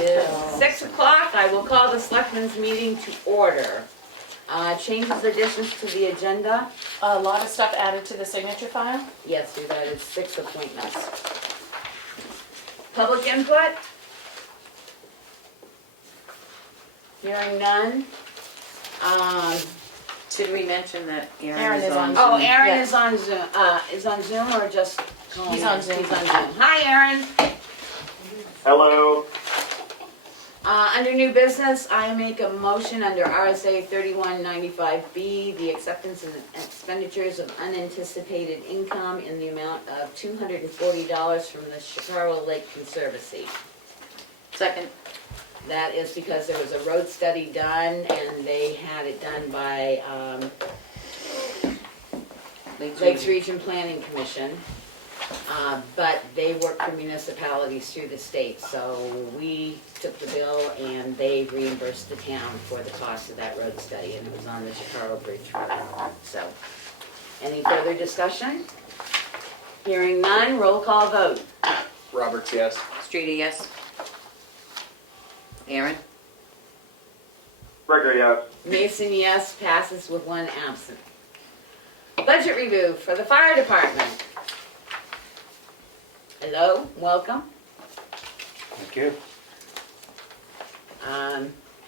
is 6 o'clock. I will call the Selectmen's meeting to order. Changes, additions to the agenda? A lot of stuff added to the signature file. Yes, we've added 6 appointments. Public input? Hearing none. Did we mention that Aaron Aaron is is on on? Oh, Zoom. Aaron Yeah. is on Zoom or just? He's on Zoom. He's on Zoom. Hi, Aaron. Hello. Under new business, I make a motion under RSA 3195B, the acceptance and expenditures of unanticipated income in the amount of $240 from the Chicago Lake Conservancy. Second. That is because there was a road study done and they had it done by Lakes Region Planning Commission. But they work for municipalities through the state, so we took the bill and they reimbursed the town for the cost of that road study, and it was on the Chicago Bridge Road. So, any further discussion? Hearing none, roll call vote. Roberts, yes. Streeter, yes. Aaron? Gregory, yes. Mason, yes, passes with one absent. Budget review for the fire department. Hello, welcome. Thank you.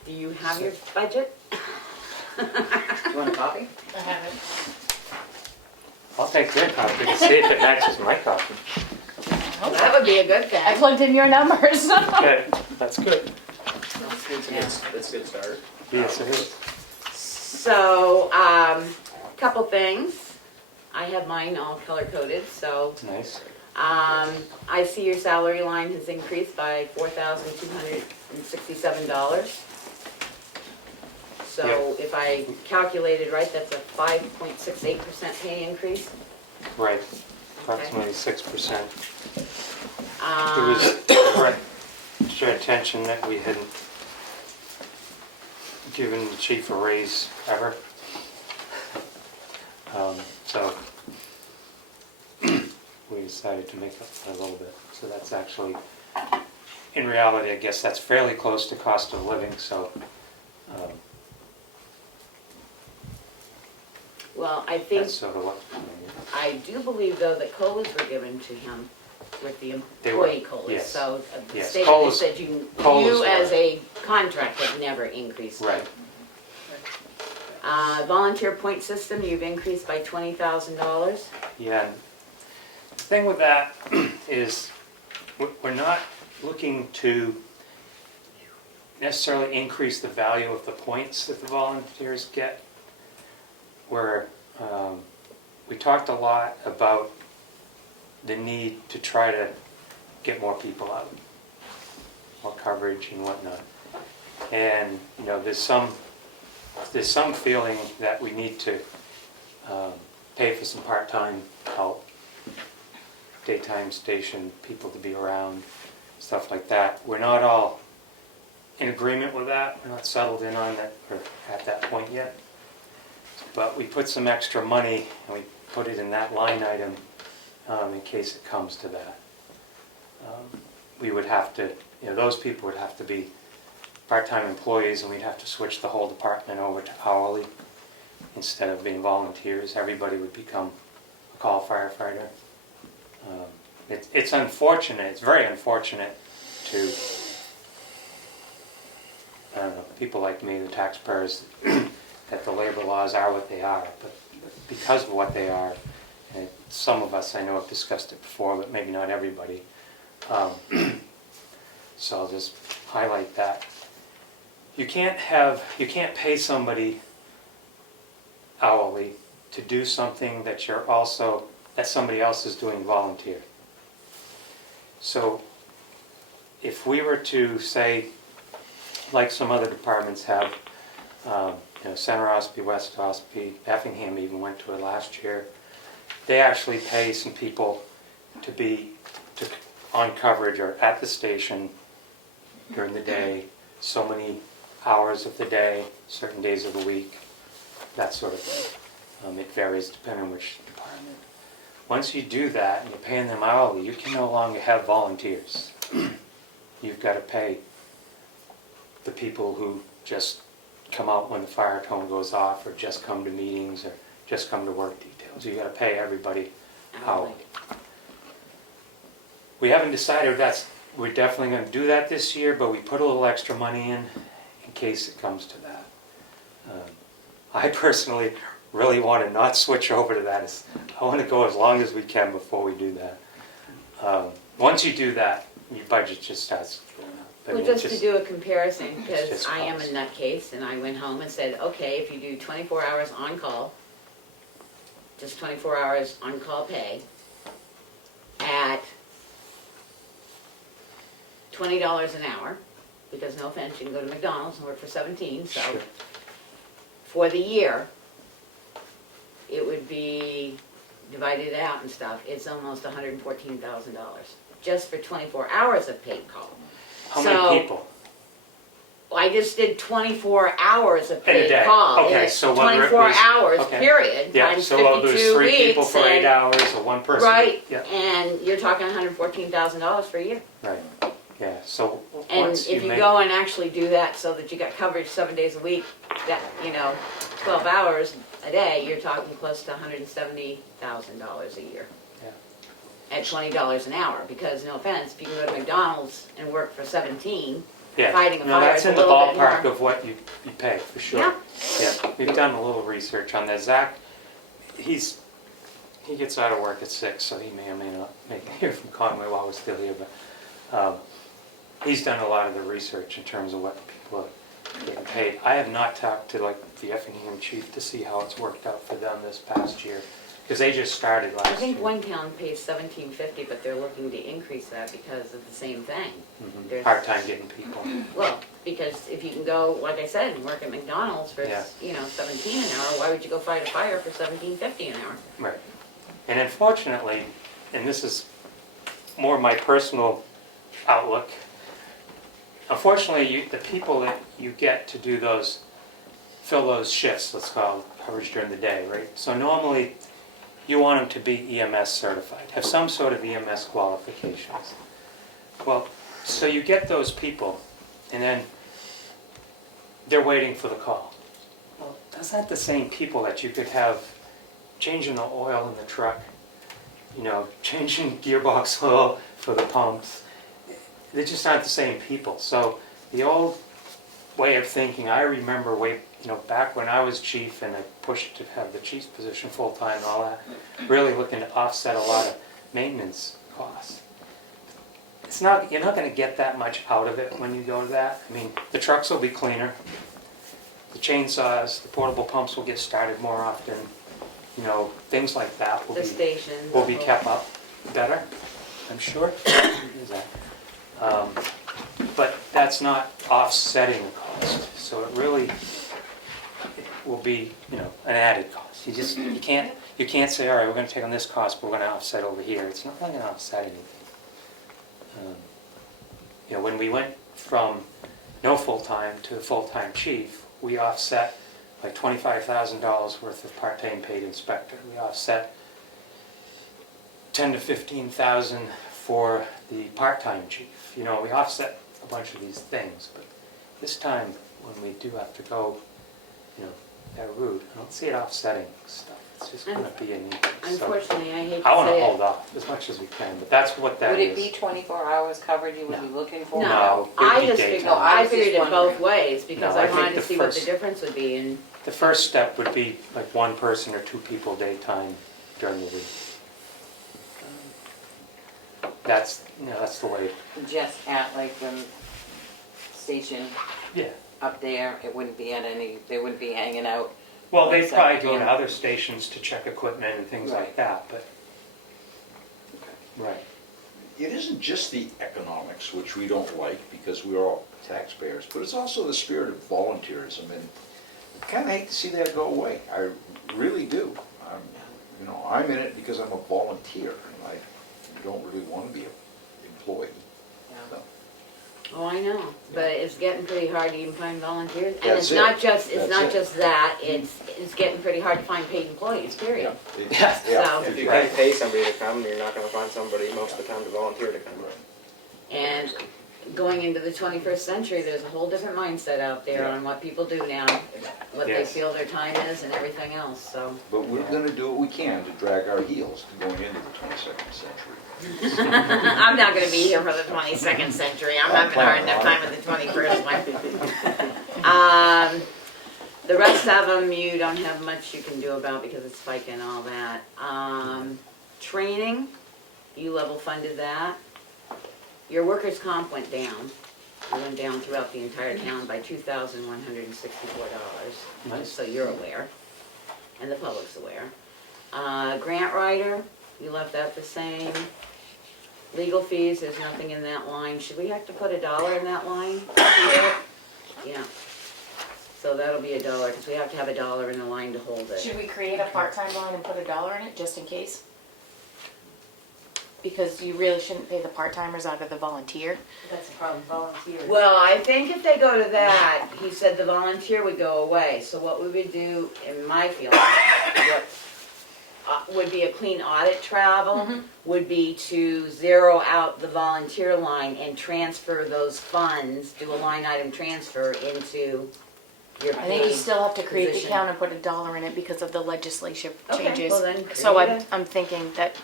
Do you have your budget? Do you want a copy? I have it. I'll take your copy to see if it matches my copy. That would be a good I thing. plugged in your numbers. Okay, that's good. It's a good start. Yes, it is. So, couple things. I have mine all color coded, so, Nice. I see your salary line has increased by $4,267. So if I calculated right, that's a 5.68% pay increase. Right. Approximately 6%. It Um, was brought to our attention that we hadn't given the chief a raise ever. So we decided to make up a little bit. So that's actually, in reality, I guess that's fairly close to cost of living, so. Well, I think, That's sort of what. I do believe though that COLAs were given to him with the They were, employee COLAs. yes. So the Yes, state, they COLAs- said you COLAs as were. a contract have never increased. Right. Volunteer point system, you've increased by $20,000. Yeah. And the thing with that is we're not looking to necessarily increase the value of the points that the volunteers get. We talked a lot about the need to try to get more people out, more coverage and whatnot. And you know, there's some feeling that we need to pay for some part-time help, daytime station people to be around, stuff like that. We're not all in agreement with that. We're not settled in on that or at that point yet. But we put some extra money and we put it in that line item in case it comes to that. We would have to, you know, those people would have to be part-time employees, and we'd have to switch the whole department over to hourly instead of being volunteers. Everybody would become a call firefighter. It's unfortunate, it's very unfortunate to, I don't know, people like me, the taxpayers, that the labor laws are what they are, but because of what they are, and some of us I know have discussed it before, but maybe not everybody. So I'll just highlight that. You can't pay somebody hourly to do something that somebody else is doing volunteer. So if we were to say, like some other departments have, Center Ospey, West Ospey, Effingham even went to it last year, they actually pay some people to be on coverage or at the station during the day, so many hours of the day, certain days of the week, that sort of thing. It varies depending on which department. Once you do that and you're paying them hourly, you can no longer have volunteers. You've got to pay the people who just come out when the fire tone goes off, or just come to meetings, or just come to work details. You gotta pay everybody out. We haven't decided if we're definitely gonna do that this year, but we put a little extra money in case it comes to that. I personally really want to not switch over to that. I want to go as long as we can before we do that. Once you do that, your budget just starts going up. I Well, mean, just to do a comparison, because just I am a cost. nutcase, and I went home and said, okay, if you do 24 hours on call, just 24 hours on call pay, at $20 an hour, because no offense, you can go to McDonald's and work for 17, so Sure. for the year, it would be divided out and stuff, it's almost $114,000, just for 24 hours of paid call. How So- many people? Well, I just did 24 hours of In a paid day. call. Okay, It's so what 24 was- hours, okay. period, Yeah, times so 52 there's 3 people weeks, for 8 and- hours, or 1 person. Right, Yeah, and you're talking $114,000 for a year. right. Yeah, so And once if you make, go and actually do that so that you got coverage 7 days a week, that, 12 hours a day, you're talking close to $170,000 a year. Yeah. At $20 an hour, because no offense, if you can go to McDonald's and work for 17, yeah, fighting a no, fire that's is a in the little bit ballpark more. of what you pay, for sure. Yeah. Yeah, we've done a little research on that. Zach, he gets out of work at 6, so he may or may not make it here from Conway while we're still here, but he's done a lot of the research in terms of what people are getting paid. I have not talked to the Effingham chief to see how it's worked out for them this past year, because they just started last I year. think one town pays $17.50, but they're looking to increase that because of the same thing. Mhm. There's- Hard time getting people. Well, because if you can go, like I said, and work at McDonald's for, Yeah. 17 an hour, why would you go fight a fire for $17.50 an hour? Right. And unfortunately, and this is more my personal outlook, unfortunately, the people that you get to do fill those shifts, let's call it, coverage during the day, right? So normally, you want them to be EMS certified, have some sort of EMS qualifications. Well, so you get those people, and then they're waiting for the call. Well, those aren't the same people that you could have changing the oil in the truck, changing gearbox oil for the pumps. They just aren't the same people. So the old way of thinking, I remember back when I was chief and I pushed to have the chief's position full-time and all that, really looking to offset a lot of maintenance costs. You're not going to get that much out of it when you go to that. I mean, the trucks will be cleaner, the chainsaws, the portable pumps will get started more often, things like that The stations. will be kept up better, I'm sure. But that's not offsetting the cost, so it really will be, an added cost. You can't say, all right, we're going to take on this cost, but we're going to offset over here. It's not really going to offset anything. When we went from no full-time to a full-time chief, we offset like $25,000 worth of part-time paid inspector. We offset $10,000 to $15,000 for the part-time chief. We offset a bunch of these things, but this time when we do have to go, that route, I don't see it offsetting stuff. It's just going to be an increase. So Unfortunately, I hate I want to to say hold it. off as much as we can, but that's what that Would is. it be 24 hours covered you would be looking for? No. it would I be just daytime. figured, I was figured just it both wondering. ways, because No, I I think wanted to the see what the first- difference would be, and The first step would be like 1 person or 2 people daytime during the week. That's the way. Just at the station Yeah. up there, it wouldn't be they wouldn't be hanging out. Well, they'd Like probably 7 go to p.m. other stations to check equipment and things like Right. that, but, right. It isn't just the economics, which we don't like because we're all taxpayers, but it's also the spirit of volunteerism, and I kind of hate to see that go away. I really do. I'm in it because I'm a volunteer, and I don't really want to be employed. Yeah. So, oh, I know, but it's getting pretty hard to even find volunteers. And That's it's it. not just, it's That's not it. just that, it's getting pretty hard to find paid employees, period. Yeah. So- If you Right. can pay somebody to come, you're not gonna find somebody most of the time to volunteer to come. And going into the 21st century, there's a whole different mindset out there Yeah. on what people do now, what they Yes. feel their time is and everything else, so. But we're gonna do what we can to drag our heels to going into the 22nd century. I'm not gonna be here for the 22nd century, I'm I'm having a hard planning enough on time it. with the 21st one. The rest of them, you don't have much you can do about because it's FICA and all that. Training, you level funded that. Your workers' comp went down. It went down throughout the entire town by $2,164, Nice. just so you're aware, and the public's aware. Grant writer, you left that the same. Legal fees, there's nothing in that line. Should we have to put $1 in that line? Yeah. So that'll be $1, because we have to have $1 in the line to hold it. Should we create a part-time line and put $1 in it, just in case? Because you really shouldn't pay the part-timers out of the volunteer. That's the problem, volunteers. Well, I think if they go to that, he said the volunteer would go away. So what we would do, in my feeling, what would be a clean audit travel, would be to zero out the volunteer line and transfer those funds, do a line item transfer into your I think you paid still have to create the position. account and put $1 in it because of the legislative Okay, changes. well then So create I'm thinking that,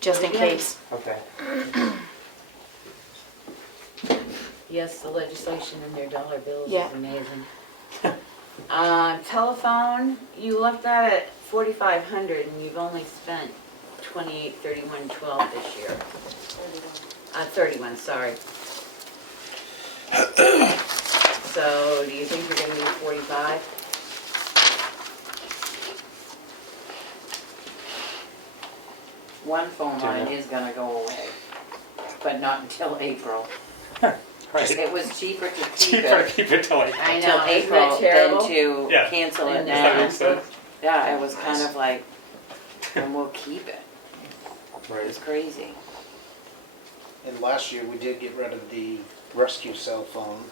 just in Yeah. case. Okay. Yes, the legislation in their dollar bills Yeah. is amazing. Telephone, you left that at 4,500 and you've only spent 28, 31, 12 this year. 31, sorry. So do you think you're gonna need 45? One phone line is gonna go away, but not until April. Right. It was cheaper to keep Cheaper to it keep it till like. I until know, isn't April that than terrible? to Yeah. cancel it And Does that now. make sense? Yeah, it was kind of like, and we'll keep it. It was Right. crazy. And last year, we did get rid of the rescue cell phone,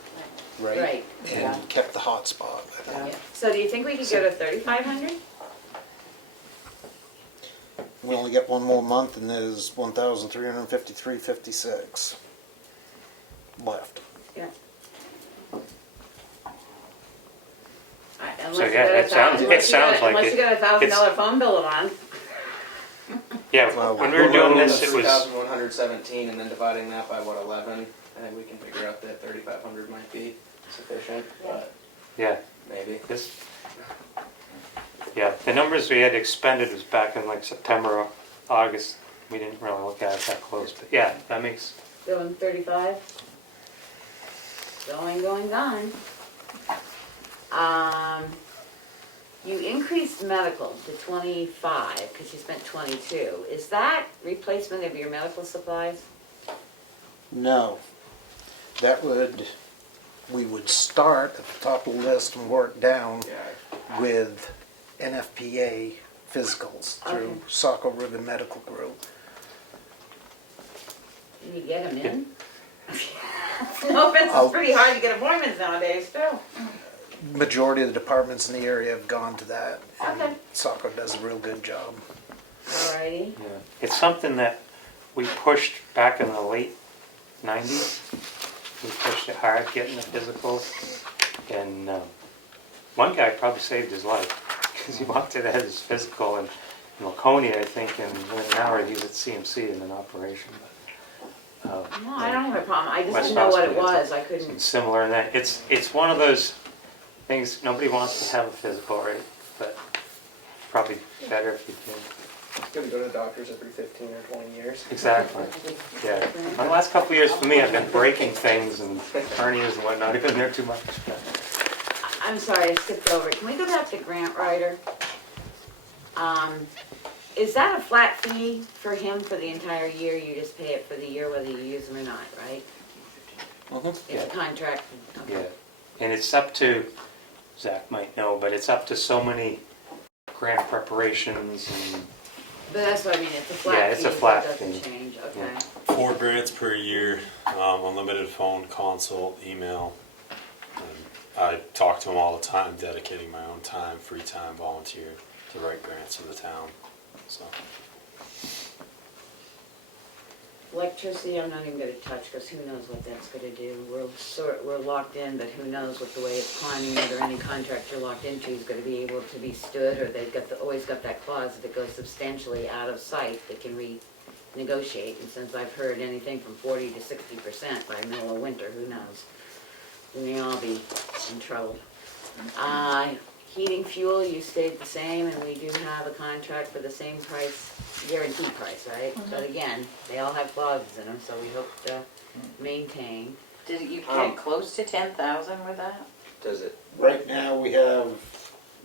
right? Right. Yeah. And kept the hotspot. Yeah. So do you think we could go to 3,500? We only get one more month and there's 1,353.56 left. Yeah. So, yeah, it sounds like Unless you got a $1,000 it's- phone bill a month. Yeah, Well, when we were doing this, it was, 3,117 and then dividing that by what, 11? I think we can figure out that 3,500 might be sufficient, but yeah, maybe. this, yeah, the numbers we had expended was back in like September or August. We didn't really look at it that close, but yeah, that makes, Going 35. Going, gone. You increased medical to 25 because you spent 22. Is that replacement of your medical supplies? No. That would, we would start at the top of the list and work down Yeah, with NFPA physicals through Okay. Saco River Medical Group. Can you get them in? No offense, it's pretty hard to get appointments nowadays, too. Majority of the departments in the area have gone to that. And Okay. Saco does a real good job. Alrighty. yeah. It's something that we pushed back in the late 90s. We pushed it hard, getting the physicals. And one guy probably saved his life because he walked in, had his physical in Laconia, I think, and within an hour he was at CMC in an operation. But, No, I don't have a problem. I just West didn't know what it Hospital, was. I It's couldn't. similar in that, it's one of those things, nobody wants to have a physical, right? But probably better if you do. it's good to go to the doctors every 15 or 20 years. Exactly, yeah. My last couple of years for me, I've been breaking things and hernias and whatnot, I've been there too much. I'm sorry, I skipped over. Can we go back to grant writer? Is that a flat fee for him for the entire year? You just pay it for the year whether you use them or not, right? It's Yeah. a contract. Okay. Yeah, and it's up to, Zach might know, but it's up to so many grant preparations and, But that's what I mean, it's a flat fee. Yeah, it's a so flat it doesn't fee. change, okay. Yeah. 4 grants per year, unlimited phone, consult, email. And I talk to them all the time, dedicating my own time, free time, volunteer to write grants for the town. So Electricity, I'm not even gonna touch, because who knows what that's gonna do. We're locked in, but who knows with the way it's climbing, whether any contract you're locked into is gonna be able to be stood, or they've got always got that clause if it goes substantially out of sight, they can renegotiate. And since I've heard anything from 40 to 60% by middle of winter, who knows? We may all be in trouble. Heating fuel, you stayed the same, and we do have a contract for the same price, guaranteed price, right? But again, they all have clauses in them, so we hope to maintain. Did you get close to 10,000 with that? Does it, Right now, we have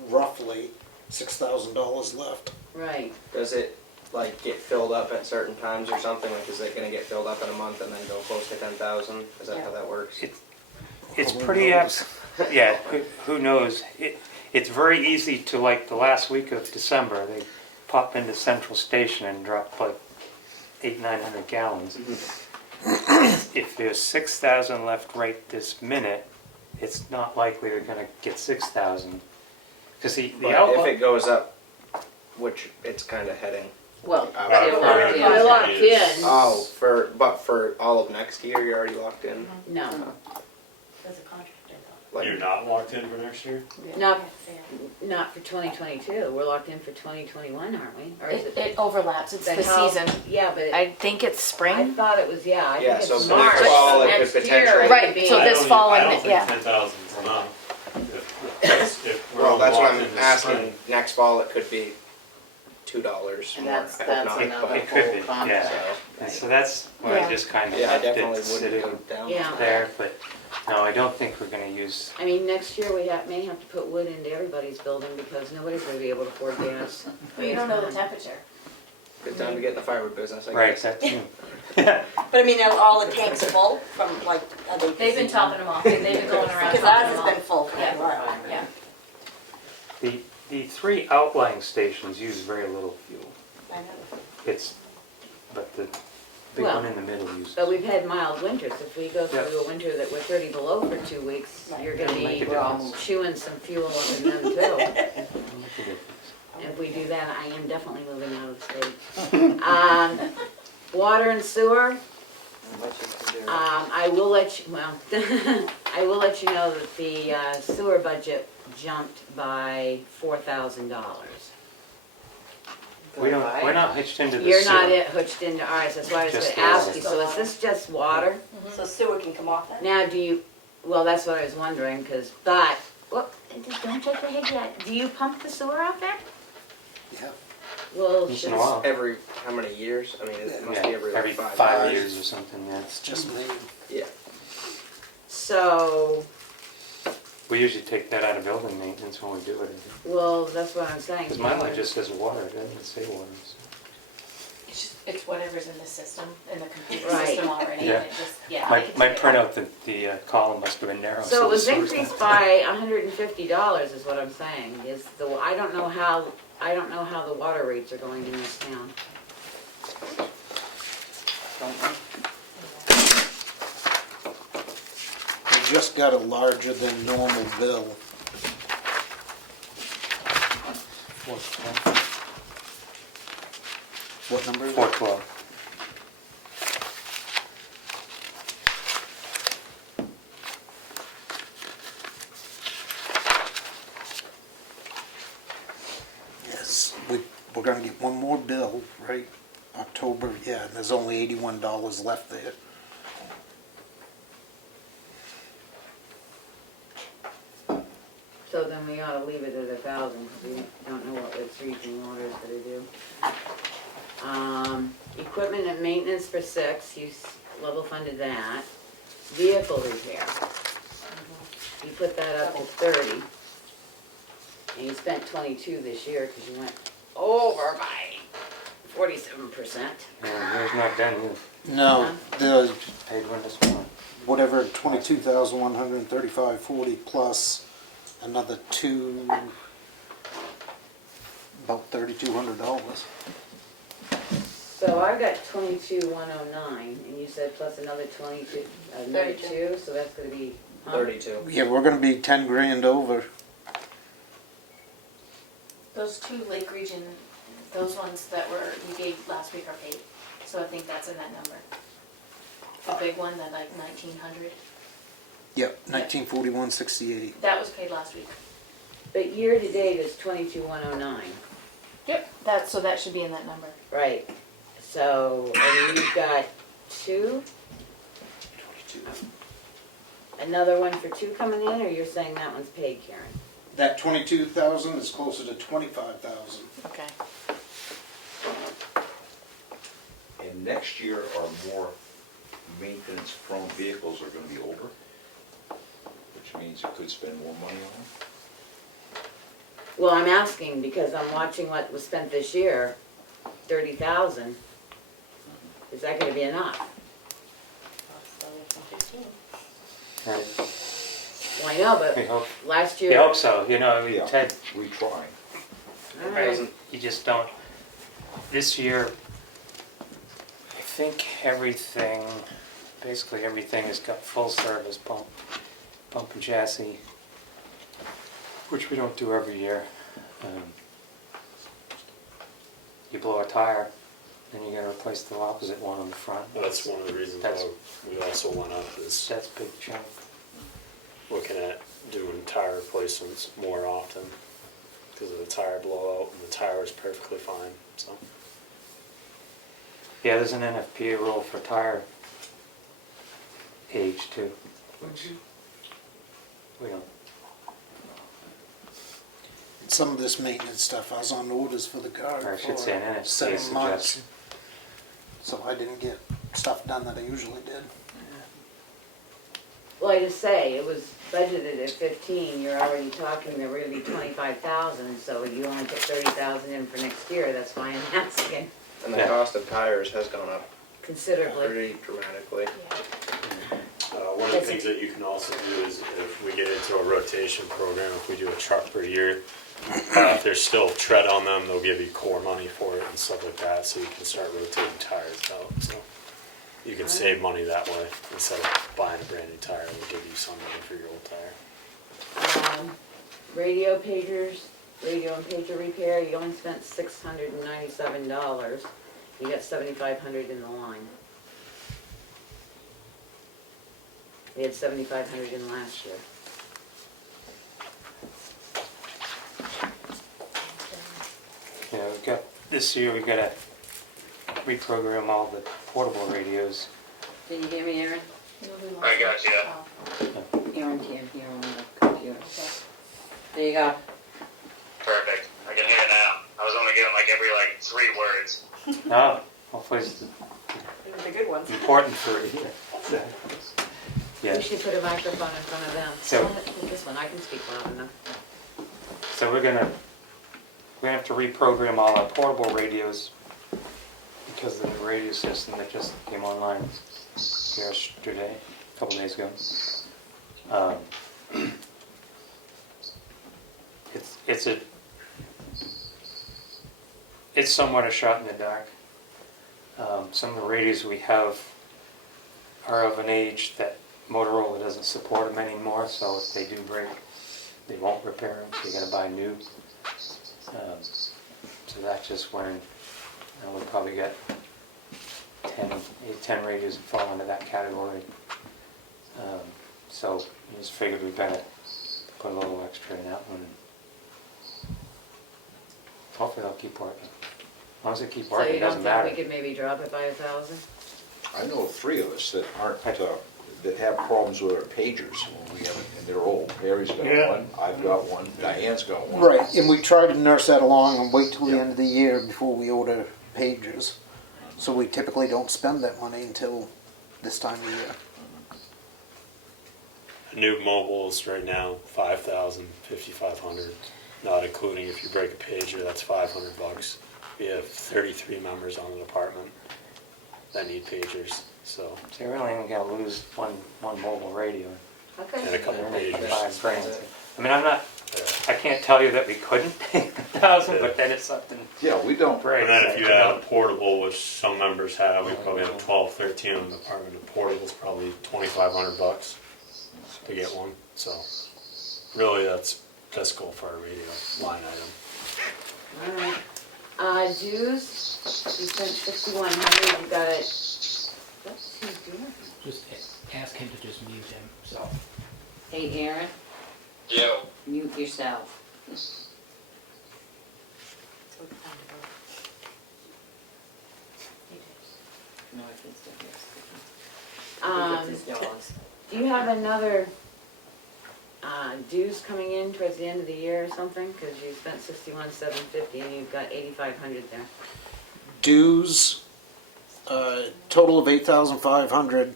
roughly $6,000 left. Right. does it like get filled up at certain times or something? Like, is it gonna get filled up in a month and then go close to 10,000? Is that how that works? It's pretty yeah, who knows? It's very easy to, like, the last week of December, they pop into Central Station and drop like 800-900 gallons. If there's 6,000 left right this minute, it's not likely they're gonna get 6,000. Because the But if outlook, it goes up, which it's kind of heading. Well, We're locked in. Oh, but for all of next year, you're already locked in. No, That's a contract, I thought. Like, You're not locked in for next year? not for 2022. We're locked in for 2021, aren't we? Or is It overlaps, it's then the how- season. Yeah, but I think it's I spring. thought it was, yeah, I Yeah, think so it's for March. next fall, it could Next year, potentially- it Right, could be- so this fall I and- don't think yeah. 10,000 is enough. If we're well, that's what locked I'm into asking. spring. Next fall, it could be $2 And more. that's I hope not, another but- it could be, whole contract. yeah. And so that's why Yeah. I just kind of Yeah, I left definitely it wouldn't go sitting down. Yeah. there, but no, I don't think we're gonna use, I mean, next year we may have to put wood into everybody's building because nobody's gonna be able to afford gas. But you don't know the temperature. Good time to get in the firewood business, I right, guess. that's, But I mean, are all the tanks full from like, are they? They've been topping them off, they've been going around Because topping ours them has been off. full for a Yeah, while. yeah. the three outlying stations use very little fuel. I know. It's, but the big Well, one in the middle uses. But we've had mild winters. If we go Yeah. through a winter that we're 30 below for 2 weeks, you're gonna It'll make be a difference. chewing some fuel up in them too. It'll make a difference. If we do that, I am definitely moving out of the state. Water and sewer, What you can do. I will let you, well, I will let you know that the sewer budget jumped by $4,000. We're not hitched into the You're not sewer. hooked into ours, that's why I was Just gonna the ask water. you, so is this just water? So sewer can come off then? Now, do you, well, that's what I was wondering, but, well, don't shake your head yet. Do you pump the sewer out there? Yeah. Well, Once should in a while. Every, how many years? I mean, it must Yeah, be every like 5 years or something, yeah. It's just me. Yeah. So, We usually take that out of building maintenance when we do it. well, that's what I'm saying. Because mine one just says water, it doesn't say water. It's whatever's in the system, in the computer Right. system already, Yeah. and it just, yeah. My I can my take it out. printout, the column must have been narrow. So it the was sewer's increased not- by $150 is what I'm saying, I don't know how the water rates are going in this town. We just got a larger than normal bill. What number is it? 412. Yes, we're gonna get one more bill, right? October, yeah, and there's only $81 left there. So then we ought to leave it at 1,000, because we don't know what it's region water is gonna do. Equipment and maintenance for 6, you level funded that. Vehicle repair. You put that up to 30. And you spent 22 this year, because you went over by 47%. Yeah, yours not done, you No, the, paid one this month. whatever, 22,135.40 plus another about $3,200. So I've got 22,109, and you said plus another 22, another 2, so that's gonna be, huh? 32. Yeah, we're gonna be 10 grand over. Those two Lake Region, those ones that you gave last week are paid. So I think that's in that number. The big one, that like 1,900, Yep, 1941.68. that was paid last week. But year-to-date is 22,109. Yep. So that should be in that number. Right, so, and you've got two? Another one for two coming in, or you're saying that one's paid, Karen? That 22,000 is closer to 25,000. Okay. And next year, our more maintenance-prone vehicles are gonna be older, which means you could spend more money on them. Well, I'm asking because I'm watching what was spent this year, 30,000. Is that gonna be enough? Right. Well, I know, We but hope, last we year. hope so, you know, Yeah. Ted, We try. All right. you just don't, this year, I think everything, basically everything has got full service pump and chassis, which we don't do every year. You blow a tire, then you gotta replace the opposite one on the front. That's one of the reasons That's- why we also went up is That's a big chunk. looking at doing tire replacements more often because of the tire blowout, and the tire is perfectly fine, so. Yeah, there's an NFPA rule for tire age too, which we don't. Some of this maintenance stuff, I was on orders for the car Or I should say an for NFPA 7 months. suggestion. So I didn't get stuff done that I usually did. Well, I just say, it was budgeted at 15, you're already talking that we're gonna be 25,000, so you only put 30,000 in for next year, that's why I'm asking And the Yeah. cost of tires has gone up considerably. pretty dramatically. One of the things that you can also do is if we get into a rotation program, if we do a truck per year, if there's still tread on them, they'll give you core money for it and stuff like that, so you can start rotating tires out. So you can save money that way instead of buying a brand new tire. They'll give you some money for your old tire. Radio pagers, radio and pager repair, you only spent $697. You got 7,500 in the line. We had 7,500 in last year. Yeah, we've got, this year we gotta reprogram all the portable radios. Can you hear me, Aaron? I got you. Aaron can't hear on the computer. There you go. Perfect. I can hear it now. I was only getting like every 3 words. Oh, hopefully it's The good ones. important for you. Yeah, We should put a microphone in front of them. So- This one, I can speak loud enough. so we're gonna have to reprogram all our portable radios because of the radio system that just came online yesterday, a couple days ago. It's somewhat a shot in the dark. Some of the radios we have are of an age that Motorola doesn't support them anymore, so if they do break, they won't repair them, so you gotta buy new. So that just went in, and we probably got 10 radios that fall into that category. So we just figured we better put a little extra in that one. Hopefully they'll keep working. As long as they keep So working, you it don't doesn't think matter. we could maybe drop it by 1,000? I know 3 of us that aren't, that have problems with our pagers. We have, and they're old. Mary's got one, I've got one, Diane's got one. Right, and we try to nurse that along and wait till the end of the year before we order pagers. So we typically don't spend that money until this time of year. New mobiles right now, 5,000, 5,500, not including if you break a pager, that's $500. We have 33 members on the department that need pagers, so, So you really only gotta lose one mobile radio. Okay. and a couple And then pagers. 5 grand. I mean, I can't tell you that we couldn't take 1,000, but then it's something Yeah, we don't. great. And then if you add a portable, which some members have, we probably have 12, 13 in the department. A portable's probably $2,500 to get one. So really, that's fiscal for our radio line item. All right. Dues, you spent 6,100, you got it, what's he doing? Just ask him to just mute himself. Hey, Aaron, Yo. mute yourself. No, I think so, yes. I think it's his dogs. Do you have another dues coming in towards the end of the year or something? Because you spent 61,750 and you've got 8,500 there. Dues, total of 8,500.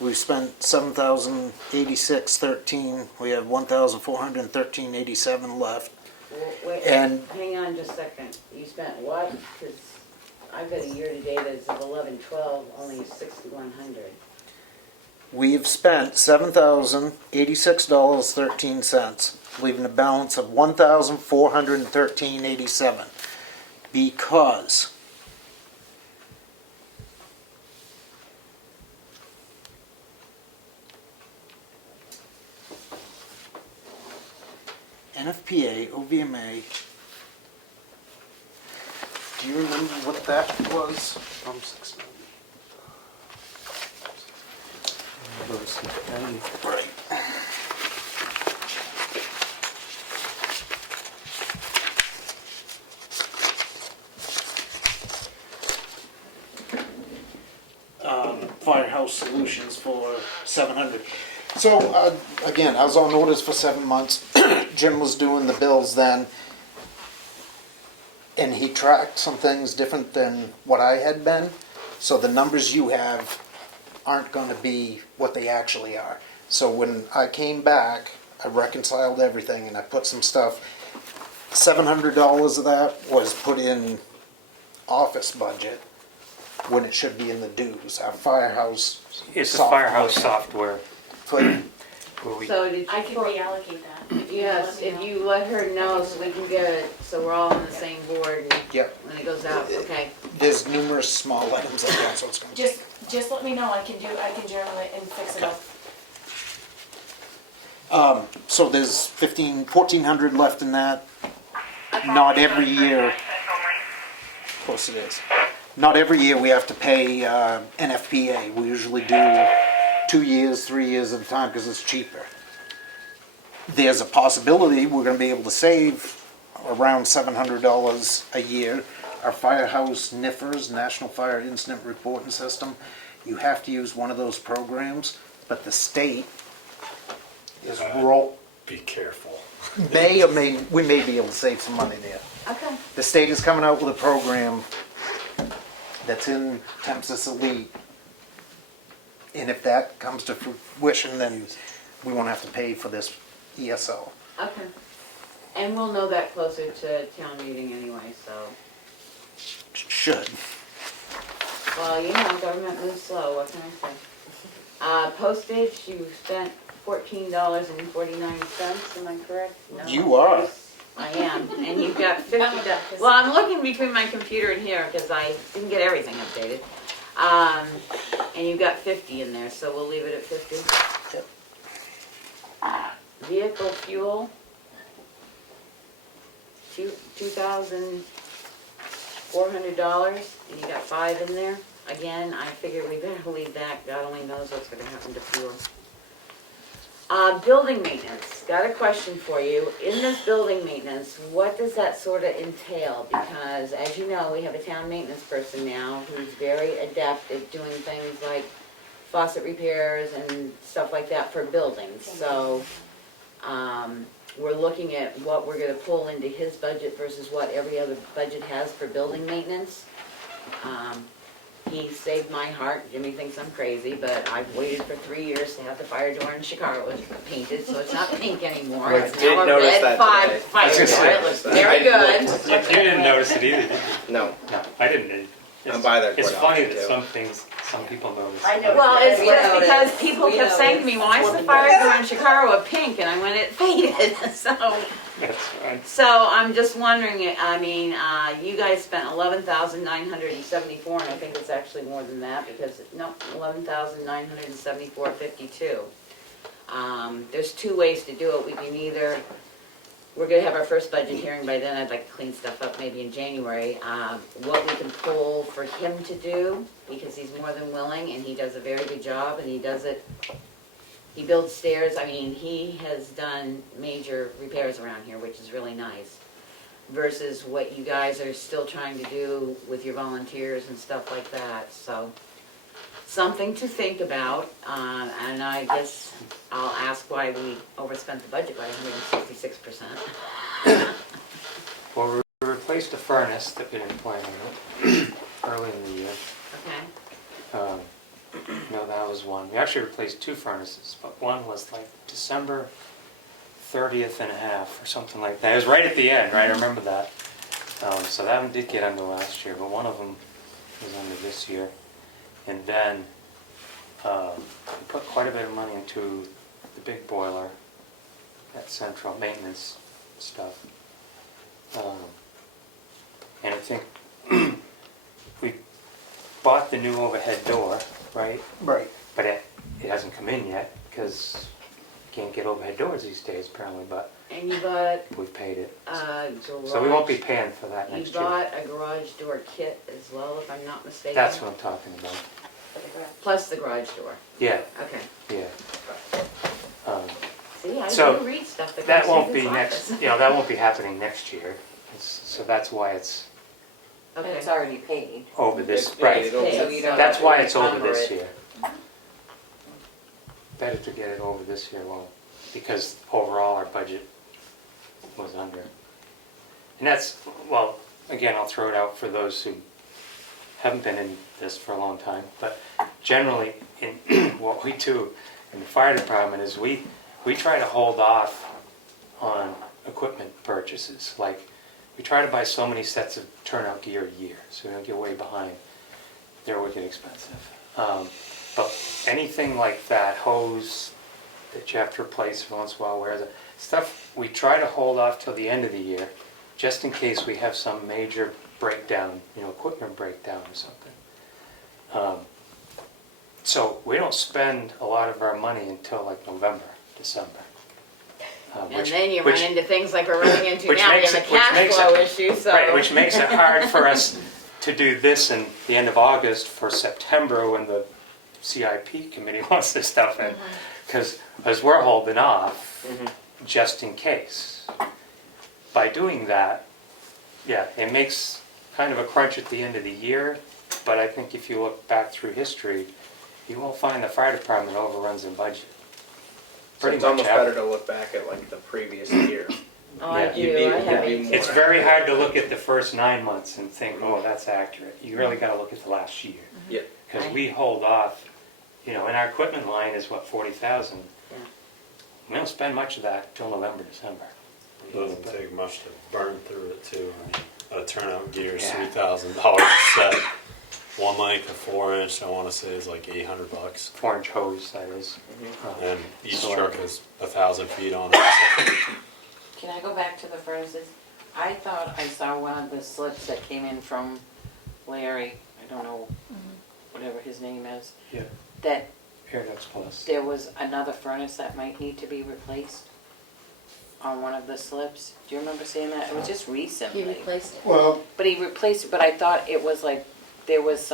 We've spent 7,086.13. We have 1,413.87 left. Well, wait, And- hang on just a second. You spent what? Because I've got a year-to-date that's of 11/12, only 6,100. We've spent $7,086.13, leaving a balance of 1,413.87. Because NFPA, OVMA, do you remember what that was? From 6 million. Right. Firehouse Solutions for 700. So, again, I was on orders for 7 months. Jim was doing the bills then. And he tracked some things different than what I had been. So the numbers you have aren't going to be what they actually are. So when I came back, I reconciled everything and I put some stuff. $700 of that was put in office budget when it should be in the dues. Our firehouse It's the software. firehouse software Put- where we, So did you? I can reallocate that. Yes, if you let her know so we can get it, so we're all on the same board and Yep. when it goes out, okay. There's numerous small items like that, so it's going to Just let me know, I can journal it and fix it up. So there's 1,400 left in that. Not every year. Of course it is. Not every year we have to pay NFPA. We usually do 2 years, 3 years at a time because it's cheaper. There's a possibility we're going to be able to save around $700 a year. Our firehouse NIFRS, National Fire Incident Reporting System, you have to use one of those programs, but the state is Be careful. we may be able to save some money there. Okay. The state is coming out with a program that's in Tempsus Elite, and if that comes to fruition, then we won't have to pay for this ESO. Okay. And we'll know that closer to town meeting anyway, so. Should. Well, you know, government moves slow, what can I say? Postage, you spent $14.49, am I correct? No. You are. I am, and you've got 50, well, I'm looking between my computer and here, because I didn't get everything updated. And you've got 50 in there, so we'll leave it at 50. Yep. Vehicle fuel, $2,400, and you got 5 in there. Again, I figure we better leave that, God only knows what's gonna happen to fuel. Building maintenance, got a question for you. In this building maintenance, what does that sort of entail? Because as you know, we have a town maintenance person now who's very adept at doing things like faucet repairs and stuff like that for buildings. So, we're looking at what we're gonna pull into his budget versus what every other budget has for building maintenance. He saved my heart. Jimmy thinks I'm crazy, but I've waited for 3 years to have the fire door in Chicago painted, so it's not pink anymore. I It's did now a notice red that fire today. fire I was gonna door. say, It looks I very good. you didn't notice it either, did you? No, No, I didn't. I'm by there It's quite funny often, that too. some things, some people notice. I know. Well, it's We just noticed. because people We kept saying to me, noticed. why is the fire door in Chicago a pink? And I went, it faded, so. That's right. So I'm just wondering, I mean, you guys spent 11,974, and I think it's actually more than that because, no, 11,974.52. There's 2 ways to do it. We can either we're gonna have our first budget hearing by then. I'd like to clean stuff up maybe in January. What we can pull for him to do, because he's more than willing and he does a very good job and he does it. He builds stairs. I mean, he has done major repairs around here, which is really nice. Versus what you guys are still trying to do with your volunteers and stuff like that, so. Something to think about, and I guess I'll ask why we overspent the budget by 166%. Well, we replaced a furnace that we didn't plan on early in the year. Okay. No, that was one. We actually replaced 2 furnaces, but one was like December 30th and a half or something like that. It was right at the end, right? I remember that. So that one did get under last year, but one of them was under this year. And then we put quite a bit of money into the big boiler, that central maintenance stuff. And I think we bought the new overhead door, right? Right. But it hasn't come in yet because you can't get overhead doors these days apparently, but And you bought we paid it. a garage. So we won't be paying for that You next year. bought a garage door kit as well, if I'm not mistaken. That's what I'm talking about. Plus the garage door. Yeah, Okay. yeah. See, I So, do read stuff that That comes won't through be this next, office. that won't be happening next year. So that's why it's Okay. It's already paid. over this, It's paid, right. it'll- So you don't That's have to why it's over encumber this it. year. Better to get it over this year, well, because overall our budget was under. And that's, well, again, I'll throw it out for those who haven't been in this for a long time, but generally, in what we do in the fire department is we try to hold off on equipment purchases. Like, we try to buy so many sets of turnout gear a year, so we don't get way behind. They're wicked expensive. But anything like that, hose that you have to replace once in a while, where the stuff, we try to hold off till the end of the year, just in case we have some major breakdown, equipment breakdown or something. So we don't spend a lot of our money until like November, December. And then you run into things like we're running into which now, we makes have a it- which cash makes flow it- issue, so. Right, which makes it hard for us to do this in the end of August for September when the CIP committee wants this stuff in. Because as we're holding off, just in case. By doing that, yeah, it makes kind of a crunch at the end of the year, but I think if you look back through history, you won't find the fire department overruns in budget. So Pretty it's much almost ever. better to look back at like the previous year. Oh, I Yeah. do, You'd be- I have you'd be it. more- It's very hard to look at the first 9 months and think, oh, that's accurate. You really got to look at the last year. Yeah. Because we hold off, and our equipment line is what, 40,000? Yeah. We don't spend much of that till November, December. It doesn't take much to burn through it too. I mean, a turnout gear is Yeah. $3,000 a set. One length of 4-inch, I want to say, is like $800, 4-inch hose, that is. and each So- truck has 1,000 feet on it. So. Can I go back to the furnaces? I thought I saw one of the slips that came in from Larry, I don't know, whatever his name is, Yeah, that Paradox Plus. there was another furnace that might need to be replaced on one of the slips. Do you remember seeing that? It was just He recently. replaced it. Well, But he replaced it, but I thought it was like, there was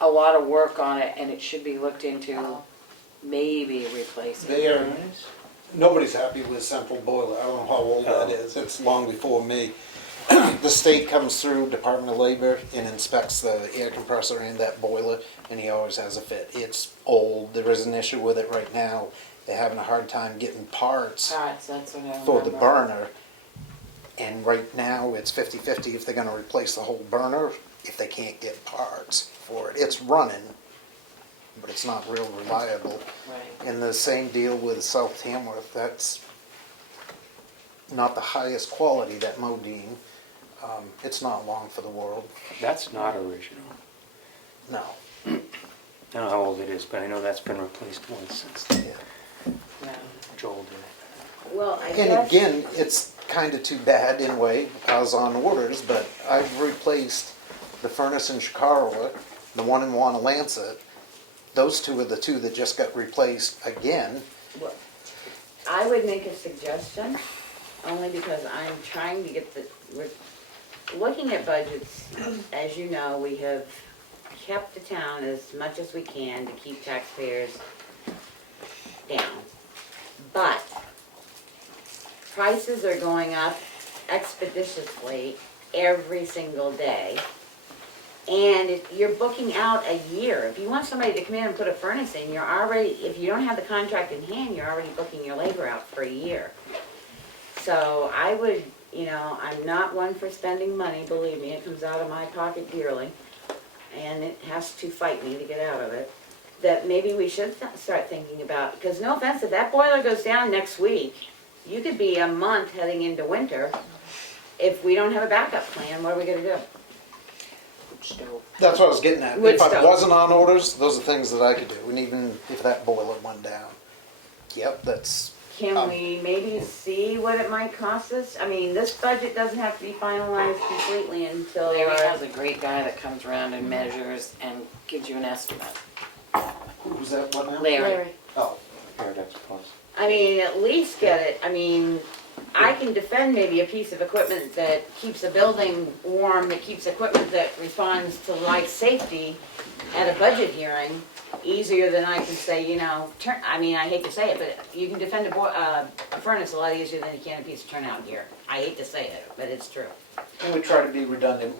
a lot of work on it and it should be looked into maybe replacing. they are, nobody's happy with central boiler. I don't know how old that is. It's long before me. The state comes through, Department of Labor, and inspects the air compressor and that boiler, and he always has a fit. It's old. There is an issue with it right now. They're having a hard time getting parts Parts, that's what I remember. for the burner. And right now, it's 50-50 if they're gonna replace the whole burner, if they can't get parts for it. It's running, but it's not real reliable. Right. And the same deal with South Tamworth, that's not the highest quality, that Modine. It's not long for the world, That's not original. no. I don't know how old it is, but I know that's been replaced once since Yeah. Yeah. Joel did it. Well, I And guess, again, it's kind of too bad in a way, I was on orders, but I've replaced the furnace in Chicago, the one in Wanalancet. Those two are the two that just got replaced again. I would make a suggestion. only because I'm trying to get we're looking at budgets. As you know, we have kept the town as much as we can to keep taxpayers down. But prices are going up expeditiously every single day. And you're booking out a year. If you want somebody to come in and put a furnace in, you're already, if you don't have the contract in hand, you're already booking your labor out for a year. So I would, I'm not one for spending money, believe me, it comes out of my pocket dearly. And it has to fight me to get out of it. That maybe we should start thinking about, because no offense, if that boiler goes down next week, you could be a month heading into winter. If we don't have a backup plan, what are we gonna do? Stove. That's what I was getting at. Wood If I stove. wasn't on orders, those are things that I could do, and even if that boiler went down. Yep, that's, Can we maybe see what it might cost us? I mean, this budget doesn't have to be finalized completely until Larry has a great guy that comes around and measures and gives you an estimate. who's that, what now? Larry. Oh, Paradise Plus. I mean, at least get it, I mean, I can defend maybe a piece of equipment that keeps a building warm, that keeps equipment that responds to life safety at a budget hearing, easier than I can say, I hate to say it, but you can defend a furnace a lot easier than you can a piece of turnout gear. I hate to say it, but it's true. and we try to be redundant.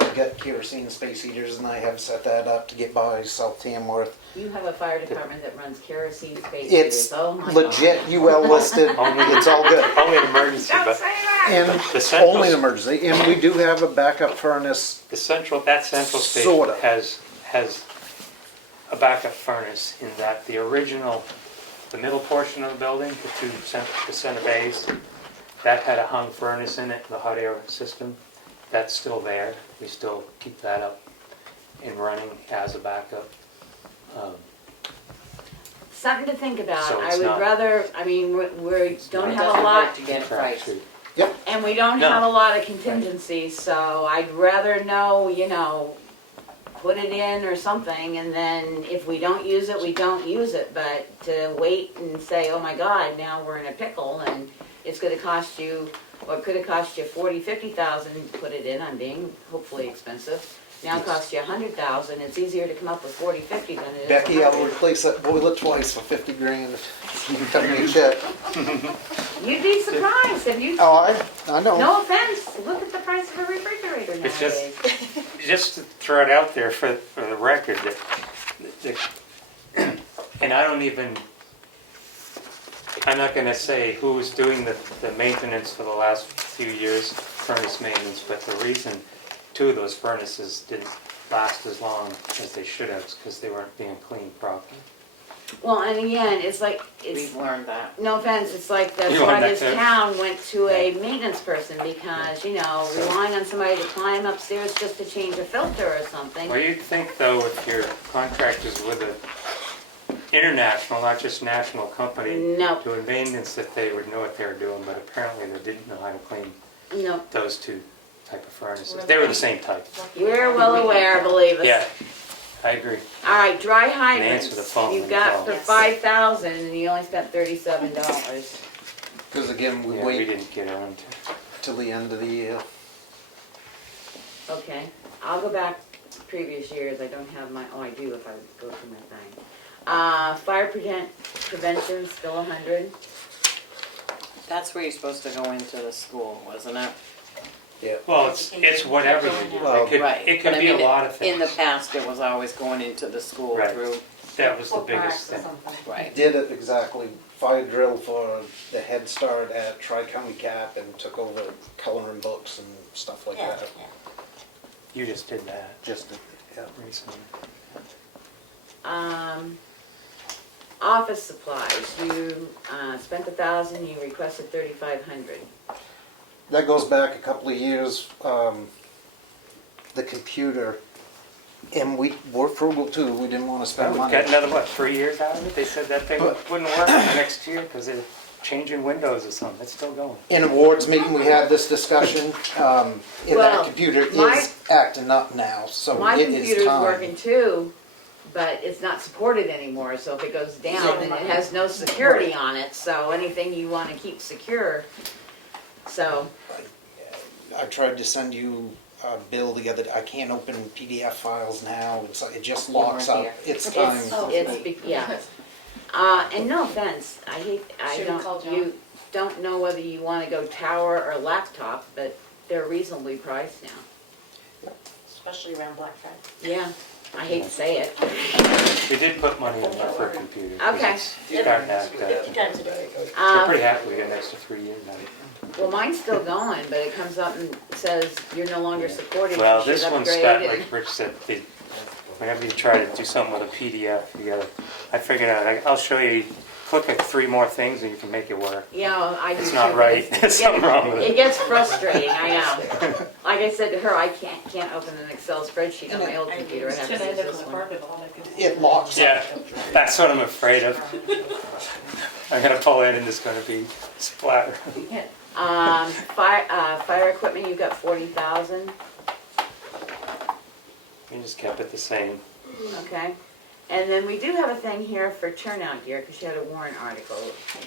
I've got kerosene space heaters, and I have set that up to get by South Tamworth. You have a fire department that runs kerosene space It's heaters, oh my God. legit UL listed, it's all good. Only an emergency, Don't but say that! And The central- only an emergency, and we do have a backup furnace. that central station Sorta. has a backup furnace in that the middle portion of the building, the center bays, that had a hung furnace in it, the hot air system. That's still there. We still keep that up and running as a backup. Something to think about. So I it's would not- rather, we don't It have a doesn't lot, hurt to get a price. and we don't No. have a lot of contingencies, so I'd rather know, put it in or something, and then if we don't use it, we don't use it. But to wait and say, oh my God, now we're in a pickle, and it's gonna cost you, or it could have cost you 40, 50,000 to put it in, I'm being hopefully expensive. Now it costs you 100,000, it's easier to come up with 40, 50 than it is. Becky, I'll 100. replace that boiler twice for 50 grand. You can cut me a check. You'd be surprised if you, Oh, I know. no offense, look at the price of a refrigerator It's just- nowadays. Just to throw it out there for the record, and I'm not gonna say who was doing the maintenance for the last few years, furnace maintenance, but the reason two of those furnaces didn't last as long as they should have is because they weren't being cleaned properly. Well, and again, it's We've learned that. no offense, it's like that's You why learned that this too? town went to a maintenance person, because, relying on somebody to climb upstairs just to change a filter or something. Well, you'd think though, if your contract is with an international, not just national company, No. doing maintenance, that they would know what they were doing, but apparently they didn't know how to clean No, those two type of furnaces. They were the same type. we're well aware, believe us. Yeah, I agree. All right, dry answer hydrants, the phone you've when got you for call. 5,000 and you only spent $37. Because again, we Yeah, we wait didn't get around to. till the end of the year. Okay, I'll go back previous years, I don't have I do if I go through my thing. Fire prevention, still 100. That's where you're supposed to go into the school, wasn't it? Yeah. Well, it's whatever you do. Well, Right. It could But I be a mean, lot of In the things. past, it was always going into the school Right. through, That was the biggest thing. right. Did it exactly. Fire drill for the Head Start at Tri-County Cap and took over coloring books and stuff like that. You just did that Just, yeah. recently. Office supplies, you spent 1,000, you requested 3,500. That goes back a couple of years. The computer, and we're frugal too. We didn't want to spend We money. got another, 3 years out of it? They said that thing wouldn't work next year because they're changing windows or something. It's still going. In awards meeting, we had this discussion. And Well, that computer my- is acting up now, so My it is computer's time. working too, but it's not supported anymore, so if it goes down, and it has no security on it, so anything you wanna keep secure, so, I tried to send you a bill the other, I can't open PDF files now, it just locks up, it's time. yeah. And no offense, I Should've called John. you don't know whether you wanna go tower or laptop, but they're reasonably priced now. Especially around Black Friday. Yeah, I hate to say it. We did put money in there for a computer. 'cause Okay. it's starting to act, 50 times a day. we're pretty happy we got an extra 3 years out of it. Well, mine's still going, but it comes up and says you're no longer supported, you Well, should this one's upgrade got, it. like Rich said, whenever you try to do something with a PDF, you gotta, I figured out, I'll show you, click like 3 more things and you can make it work. Yeah, I do too. It's not right, but there's something wrong with It it. gets frustrating, I know. Like I said to her, I can't open an Excel spreadsheet on my old computer, I have to use this one. It locks up. Yeah, that's what I'm afraid of. I'm gonna pull in and it's gonna be splatter. Fire equipment, you've got 40,000, We just kept it the same. okay? And then we do have a thing here for turnout gear, because you had a warrant article.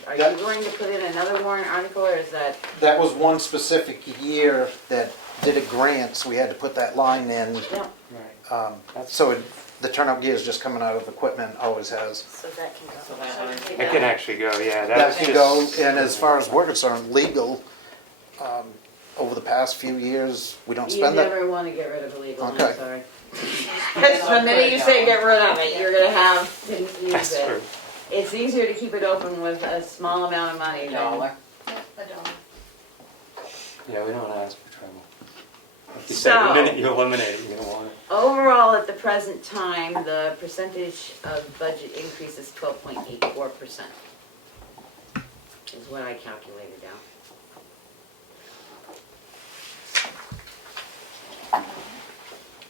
Are That- you going to put in another warrant article, or is that, That was one specific year that did a grant, so we had to put that line in. no, Right. So the turnout gear is just coming out of equipment, always has. So that can So go. that one. It can actually go, yeah, that That was can go, just, and as far as we're concerned, legal, over the past few years, we don't you spend that. never want to get rid of illegal, I'm Okay. sorry. Because the minute you say get rid of it, you're gonna have to use that's it. true. It's easier to keep it open with a small amount of money than. $1. Yeah, we don't wanna ask for trouble. Like you said, the So- minute you eliminate it, you don't want it. Overall, at the present time, the percentage of budget increase is 12.84%. Is what I calculated out.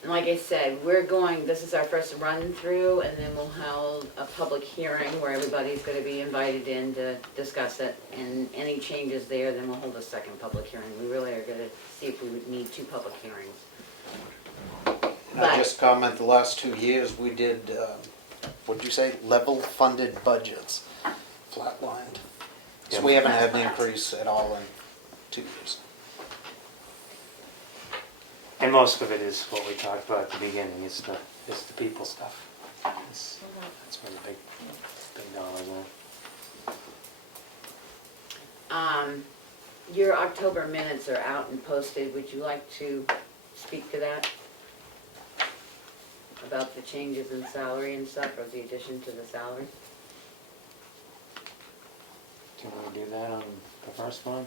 And like I said, this is our first run through, and then we'll hold a public hearing where everybody's gonna be invited in to discuss it. And any changes there, then we'll hold a second public hearing. We really are gonna see if we would need 2 public hearings. And I just comment, the last 2 years, we did, what'd you say, level funded budgets, flatlined. So we haven't had an increase at all in 2 years. And most of it is what we talked about at the beginning, it's the people stuff. That's where the big dollars are. Your October minutes are out and posted. Would you like to speak to that? About the changes in salary and stuff, or the addition to the salary? Can we do that on the first one?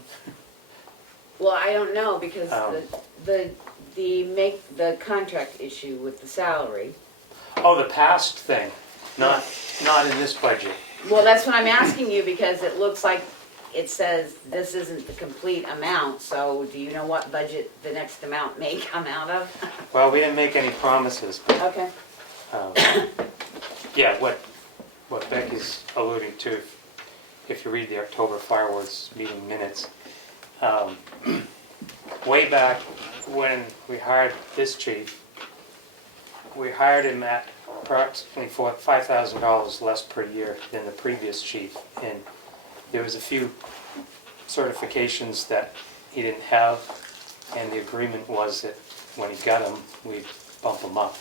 Well, I don't know, because Um. the contract issue with the salary. Oh, the past thing, not in this budget. Well, that's what I'm asking you, because it looks like it says this isn't the complete amount, so do you know what budget the next amount may come out of? Well, we didn't make any promises, but, Okay. yeah, what Becky's alluding to, if you read the October fireworks meeting minutes, way back when we hired this chief, we hired him at approximately $5,000 less per year than the previous chief. And there was a few certifications that he didn't have, and the agreement was that when he got them, we'd bump him up.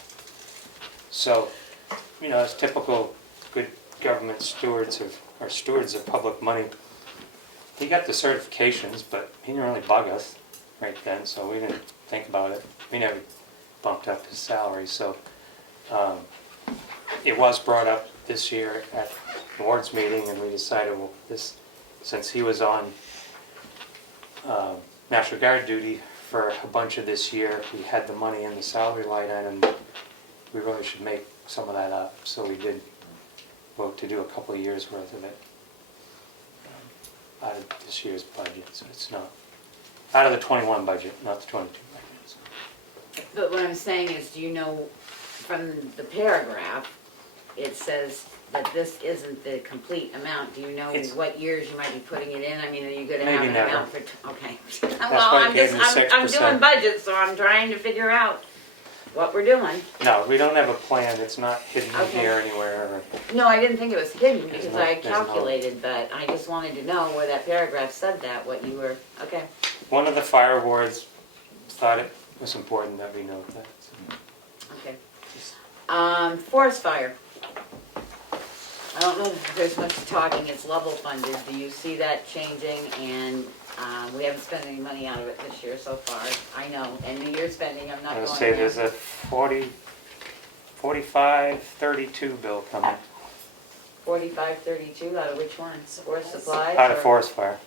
So, as typical good government stewards of public money, he got the certifications, but he didn't really bug us right then, so we didn't think about it. We never bumped up his salary, so it was brought up this year at the board's meeting, and we decided, well, since he was on National Guard duty for a bunch of this year, we had the money in the salary line item, we really should make some of that up, so we did vote to do a couple of years' worth of it out of this year's budget, so it's not, out of the 21 budget, not the 22 budget. But what I'm saying is, do you know, from the paragraph, it says that this isn't the complete amount. Do you know It's- what years you might be putting it in? I mean, are you gonna have Maybe an never. amount for, okay. Well, why I I'm gave just, him I'm doing 6%. budget, so I'm trying to figure out. what we're doing. No, we don't have a plan, it's not hidden in Okay. here anywhere. No, I didn't think it was hidden There's because no- I there's no- calculated, but I just wanted to know where that paragraph said that, what you were, okay. One of the fire wards thought it was important that we note that. so. Okay. Forest fire. I don't know if there's much talking, it's level funded. Do you see that changing? And we haven't spent any money out of it this year so far. I know, and the year spending, I'm not I going would say there. there's a 45-32 bill coming 4532 out of which one? Forest supplies? out of or- forest fire.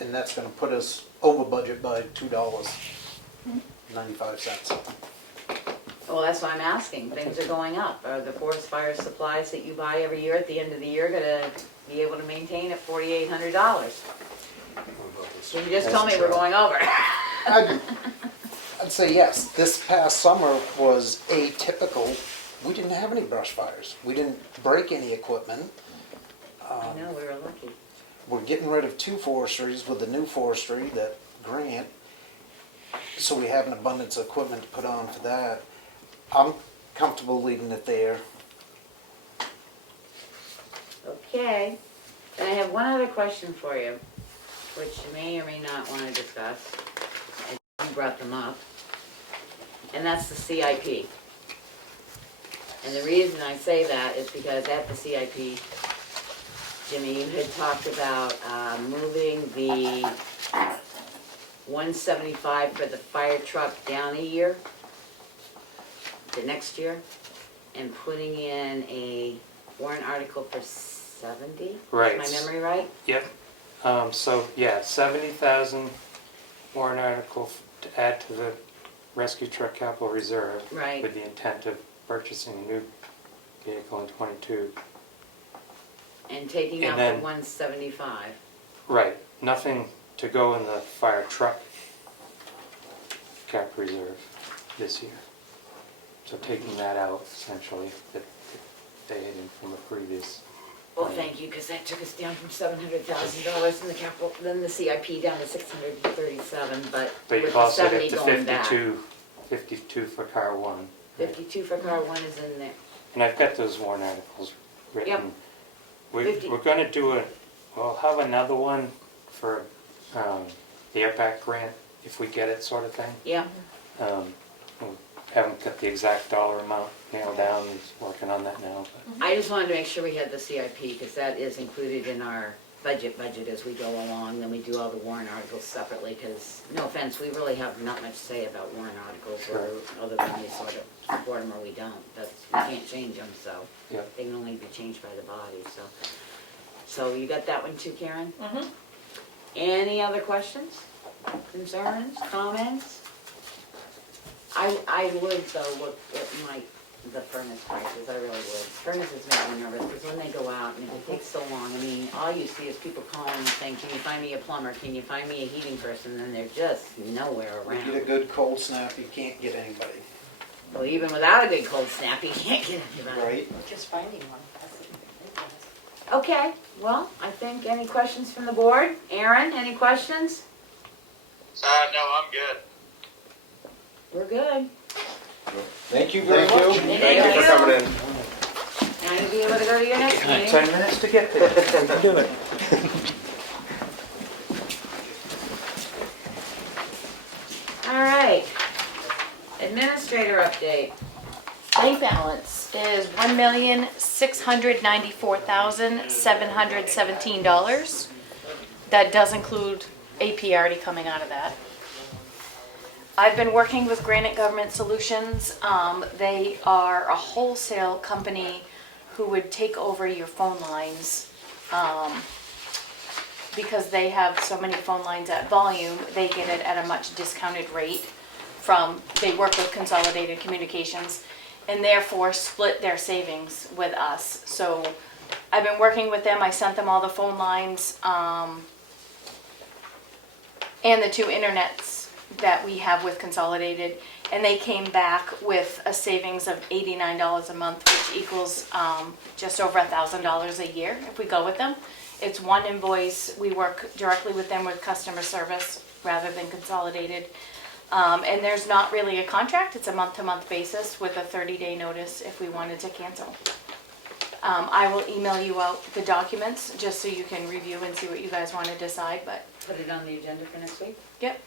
And that's gonna put us over budget by $2.95. Well, that's why I'm asking. Things are going up. Are the forest fire supplies that you buy every year at the end of the year gonna be able to maintain at $4,800? What about this? You just told me we're going over. I'd say yes. This past summer was atypical. We didn't have any brush fires. We didn't break any equipment. I know, we were lucky. We're getting rid of 2 forestries with the new forestry, that grant. So we have an abundance of equipment to put on for that. I'm comfortable leaving it there. Okay. And I have one other question for you, which you may or may not want to discuss. You brought them up. And that's the CIP. And the reason I say that is because at the CIP, Jimmy, you had talked about moving the 175 for the fire truck down a year, the next year, and putting in a warrant article for 70? Right. Is my memory right? Yep. So, yeah, 70,000 warrant article to add to the rescue truck capital reserve. Right. With the intent of purchasing a new vehicle in '22. And taking And out then- the 175. Right, nothing to go in the fire truck cap reserve this year. So taking that out essentially, that they had in from a previous. Well, thank you, because that took us down from $700,000 in the capital, then the CIP down to 637, but But with you've the also 70 got the going back. 52 for car one. 52 for car one is in there. And I've got those warrant articles written. Yep. We're 50. gonna do we'll have another one for the airback grant, if we get it sort of thing. Yeah, We haven't got the exact dollar amount nailed down, he's working on that now. But I just wanted to make sure we had the CIP, because that is included in our budget as we go along, then we do all the warrant articles separately, because, no offense, we really have not much to say about warrant articles, or other than we sort of support them or we don't. We can't change them, so Yep. they can only be changed by the body, so. So you got that one too, Karen? Mhm. Any other questions, concerns, comments? I would though look at the furnace prices, I really would. Furnaces make me nervous, because when they go out and it takes so long, I mean, all you see is people calling and saying, can you find me a plumber, can you find me a heating person, and they're just nowhere We get a around. good cold snap, you can't get anybody, Well, even without a good cold snap, you can't get anybody. right? Just finding one. That's the big one. Okay, well, I think, any questions from the board? Aaron, any questions? No, I'm good. We're good. Thank you very Thank much. you. Thank for coming in. Now you'll be able to go to your next meeting. 10 minutes to get there, we can do it. All right. Administrator update. Bank balance is $1,694,717. That does include AP already coming out of that. I've been working with Granite Government Solutions. They are a wholesale company who would take over your phone lines. Because they have so many phone lines at volume, they get it at a much discounted rate they work with Consolidated Communications, and therefore split their savings with us. So I've been working with them. I sent them all the phone lines, and the 2 internets that we have with Consolidated, and they came back with a savings of $89 a month, which equals just over $1,000 a year if we go with them. It's one invoice. We work directly with them with customer service rather than Consolidated. And there's not really a contract, it's a month-to-month basis with a 30-day notice if we wanted to cancel. I will email you out the documents just so you can review and see what you guys want to decide, but, Put it on the agenda for next week? yep.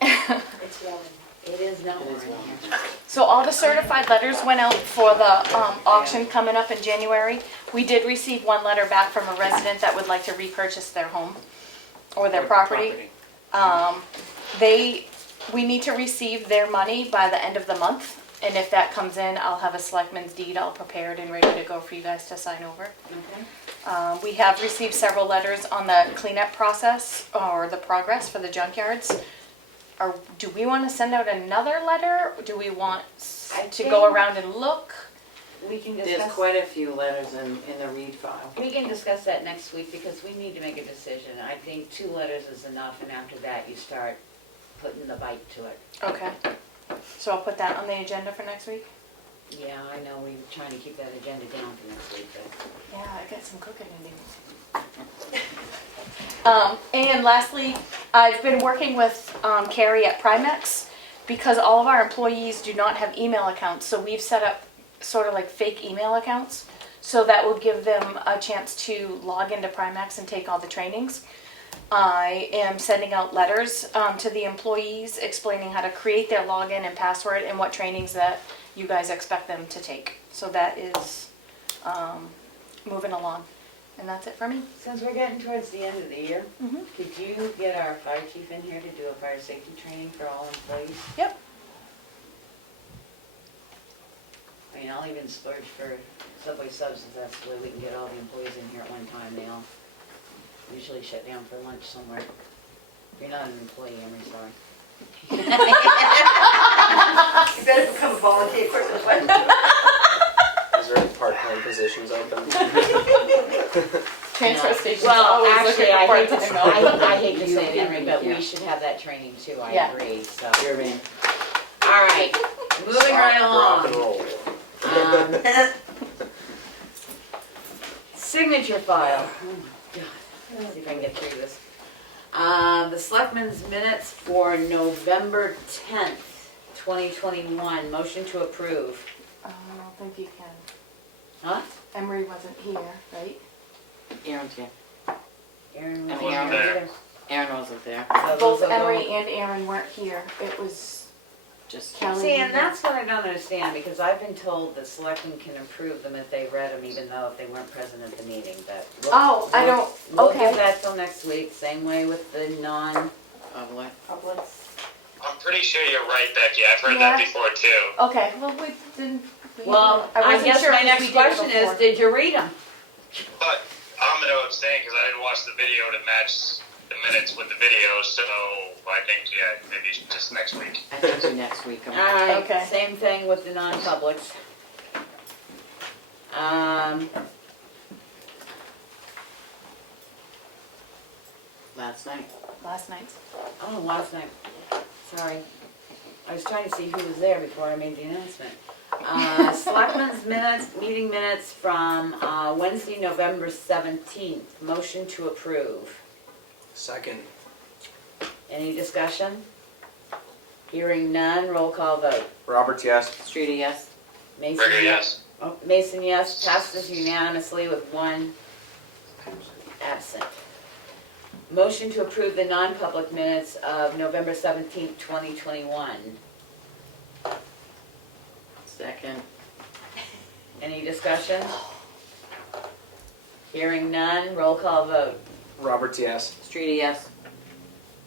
It's warm. It is not warm in here. So all the certified letters went out for the auction coming up in January. We did receive one letter back from a resident that would like to repurchase their home or their property. We need to receive their money by the end of the month. And if that comes in, I'll have a selectman's deed all prepared and ready to go for you guys to sign over. Okay. We have received several letters on the cleanup process or the progress for the junkyards. Or do we want to send out another letter? Do we want to go think- around and look? We can There's discuss, quite a few letters in the read file. we can discuss that next week because we need to make a decision. I think 2 letters is enough, and after that, you start putting the bite to it. Okay. So I'll put that on the agenda for next week? Yeah, I know, we were trying to keep that agenda down for next week, but. Yeah, I got some cooking to do. And lastly, I've been working with Carrie at Primex because all of our employees do not have email accounts. So we've set up sort of like fake email accounts. So that will give them a chance to log into Primex and take all the trainings. I am sending out letters to the employees explaining how to create their login and password and what trainings that you guys expect them to take. So that is moving along. And that's it for me. Since we're getting towards the end of the year, Mhm. could you get our fire chief in here to do a fire safety training for all employees? Yep. I mean, I'll even splurge for Subway subs, if that's the way we can get all the employees in here at one time. They all usually shut down for lunch somewhere. You're not an employee, Emery, sorry. You better become a volunteer quick as well. Is there any part-time positions open? Transfer stations Well, always actually, looking for I hate to, part-time. I hate to say it, You Emery, give but me, we yeah. should have that training too, I Yeah. agree, so. You're in. All right, moving right Drop and along. roll. Signature file. Oh my God. Let's see if I can get through this. The Selectmen's minutes for November 10th, 2021. Motion to approve. I don't think you can. Huh? Emery wasn't here, right? Aaron's here. Aaron I was mean, not Aaron. either. Aaron wasn't there. So Both those are Emery going- and Aaron weren't here. It was Just Kelly. See, and that's what I don't understand, because I've been told that Selectmen can approve them if they read them, even though if they weren't present at the meeting, but. Oh, I don't- We'll okay. give that till next week, same way with the public. public. I'm pretty sure you're right, Becky. I've heard Yeah. that before too. Okay, well, we didn't. Well, I wasn't guess sure my if next we did it question is, before. did you read them? But I'm going to abstain because I didn't watch the video to match the minutes with the video. So I think, yeah, maybe just next week. I think you next week. All right, Okay. same thing with the non-publics. Last night. Last night's. Oh, last night, sorry. I was trying to see who was there before I made the announcement. Selectmen's minutes, meeting minutes from Wednesday, November 17th. Motion to approve. Second. Any discussion? Hearing none, roll call vote. Roberts, yes. Streeter, yes. Mason, Rigger, yes. Oh, Mason, yes. Passes unanimously with one absent. Motion to approve the non-public minutes of November 17th, 2021. Second. Any discussion? Hearing none, roll call vote. Roberts, yes. Streeter, yes.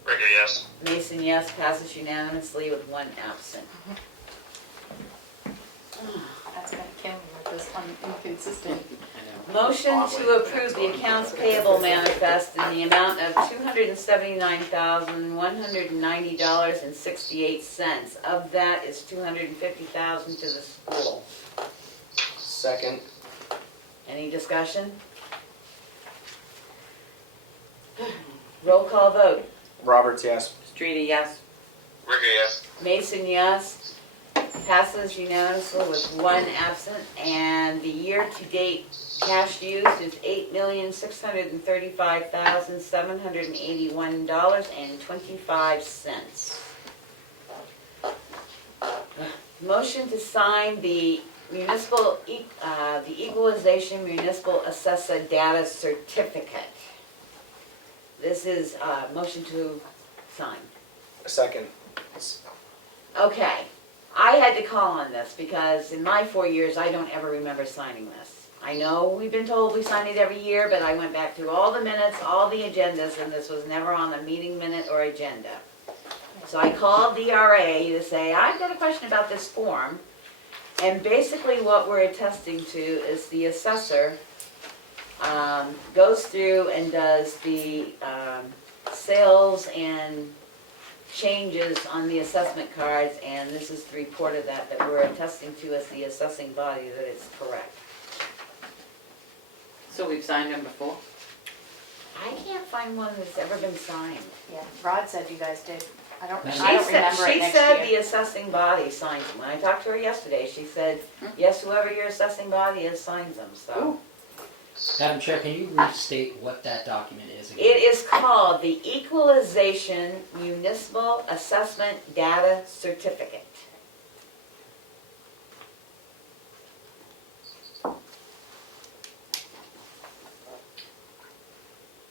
Rigger, yes. Mason, yes. Passes unanimously with one absent. That's gonna kill me with this inconsistent. I know. Motion to approve the accounts payable manifest in the amount of $279,190.68. Of that is $250,000 to the school. Second. Any discussion? Roll call vote. Roberts, yes. Streeter, yes. Rigger, yes. Mason, yes. Passes unanimously with one absent, and the year-to-date cash used is $8,635,781.25. Motion to sign the the equalization municipal assessor data certificate. This is, motion to sign. Second. Okay, I had to call on this because in my 4 years, I don't ever remember signing this. I know we've been told we sign it every year, but I went back through all the minutes, all the agendas, and this was never on the meeting minute or agenda. So I called DRA to say, I've got a question about this form. And basically what we're attesting to is the assessor goes through and does the sales and changes on the assessment cards, and this is the report of that we're attesting to as the assessing body that it's correct. So we've signed them before? I can't find one that's ever been signed. Yeah, Rod said you guys did. I don't She remember it She next said year. the assessing body signs them. When I talked to her yesterday, she said, yes, whoever your assessing body is signs them, so. Madam Chair, can you restate what that document is again? It is called the Equalization Municipal Assessment Data Certificate.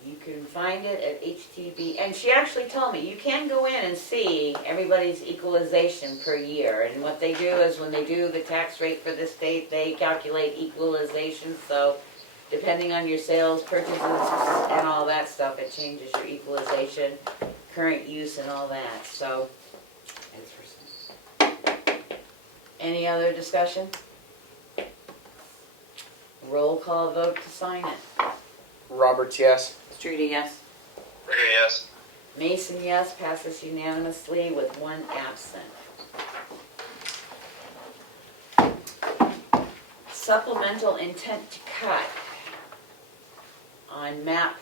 You can find it at HTB, and she actually told me, you can go in and see everybody's equalization per year, and what they do is when they do the tax rate for the state, they calculate equalization, so depending on your sales, purchases, and all that stuff, it changes your equalization, current use, and all that, so. Any other discussion? Roll call vote to sign it. Roberts, yes. Streety, yes. Rigger, yes. Mason, yes, passes unanimously with one absent. Supplemental intent to cut on map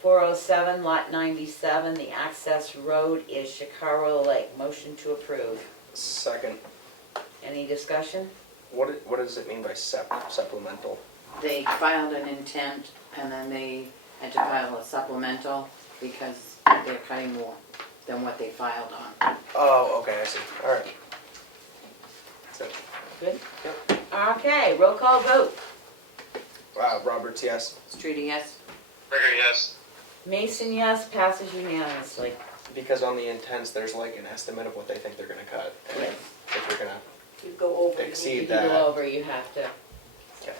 407, lot 97, the access road is Shikaro Lake. Motion to approve. Second. Any discussion? What does it mean by supplemental? They filed an intent and then they had to file a supplemental because they're cutting more than what they filed on. Oh, okay, I see. All right. That's it. Good? Okay, roll call vote. Wow, Roberts, yes. Streety, yes. Rigger, yes. Mason, yes, passes unanimously. Because on the intents, there's like an estimate of what they think they're gonna cut. And Yes. if we're gonna You go over. exceed If you that. go over, you have to, Okay.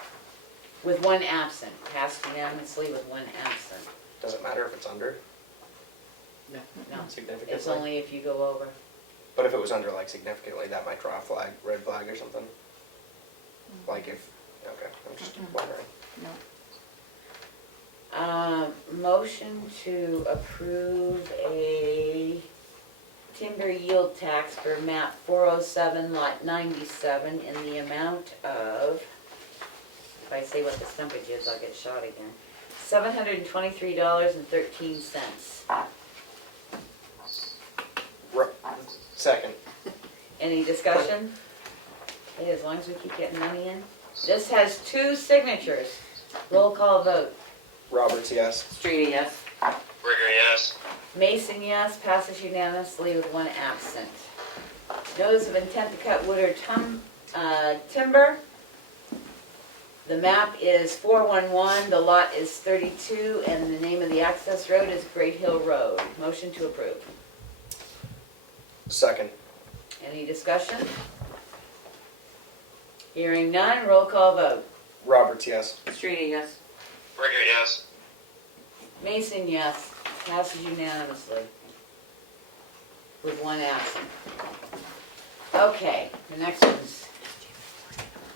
with one absent, passed unanimously with one absent. Does it matter if it's under No, significantly? it's only if you go over. But if it was under like significantly, that might draw a flag, red flag or something? Like if, okay, I'm just wondering. No. Motion to approve a timber yield tax for map 407 lot 97 in the amount of, if I say what the stumpage is, I'll get shot again, $723.13. Second. Any discussion? Okay, as long as we keep getting money in. This has two signatures. Roll call vote. Roberts, yes. Streety, yes. Rigger, yes. Mason, yes, passes unanimously with one absent. Notice of intent to cut wood or timber. The map is 411, the lot is 32, and the name of the access road is Great Hill Road. Motion to approve. Second. Any discussion? Hearing none, roll call vote. Roberts, yes. Streety, yes. Rigger, yes. Mason, yes, passes unanimously with one absent. Okay, the next one's,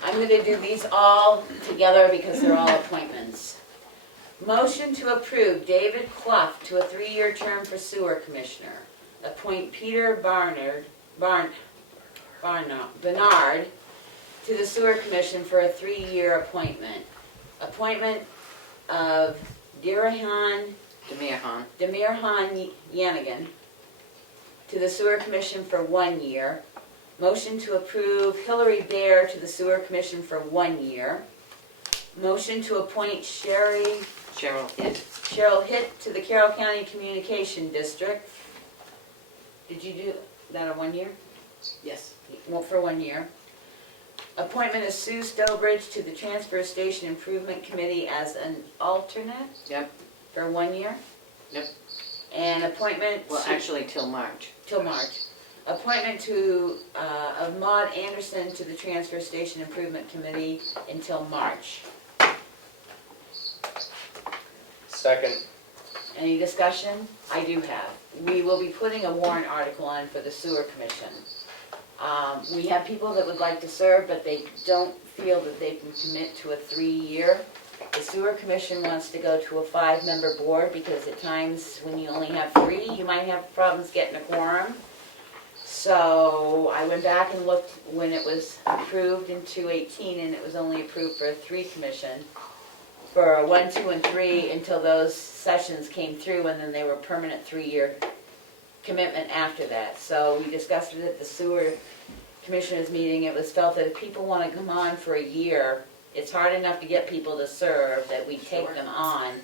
I'm gonna do these all together because they're all appointments. Motion to approve David Clough to a 3-year term for sewer commissioner. Appoint Peter Bernard to the sewer commission for a 3-year appointment. Appointment of Demirhan Yanigan to the sewer commission for 1 year. Motion to approve Hillary Bear to the Sewer Commission for 1 year. Motion to appoint Cheryl. Cheryl Hitt to the Carroll County Communication District. Did you do that a 1 year? Yes. Well, for 1 year. Appointment of Sue Stowbridge to the Transfer Station Improvement Committee as an alternate Yep, for 1 year. yep. And appointment Well, to- actually till March. till March. Appointment of Maud Anderson to the Transfer Station Improvement Committee until March. Second. Any discussion? I do have. We will be putting a warrant article on for the Sewer Commission. We have people that would like to serve, but they don't feel that they can commit to a 3-year. The Sewer Commission wants to go to a 5-member board because at times when you only have 3, you might have problems getting a quorum. So I went back and looked when it was approved in 2018, and it was only approved for a 3 commission. For a 1, 2, and 3 until those sessions came through, and then they were permanent 3-year commitment after that. So we discussed it at the sewer commissioners meeting. It was felt that if people want to come on for a year, it's hard enough to get people to serve that we take them on.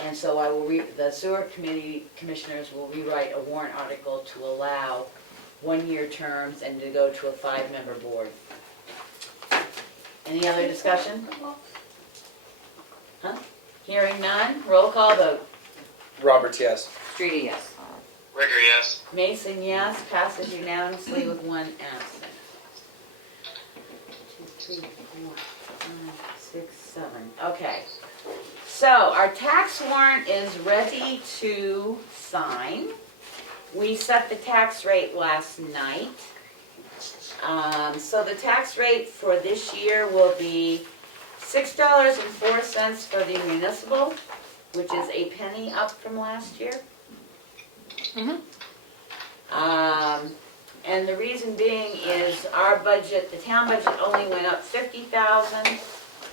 And so I will the sewer committee commissioners will rewrite a warrant article to allow 1-year terms and to go to a 5-member board. Any other discussion? Huh? Hearing none, roll call vote. Roberts, yes. Streety, yes. Ricker, yes. Mason, yes, passes unanimously with 1 absent. 2, 3, 4, 5, 6, 7. Okay. So our tax warrant is ready to sign. We set the tax rate last night. So the tax rate for this year will be $6.04 for the municipal, which is a penny up from last year. And the reason being is our budget, the town budget only went up $50,000,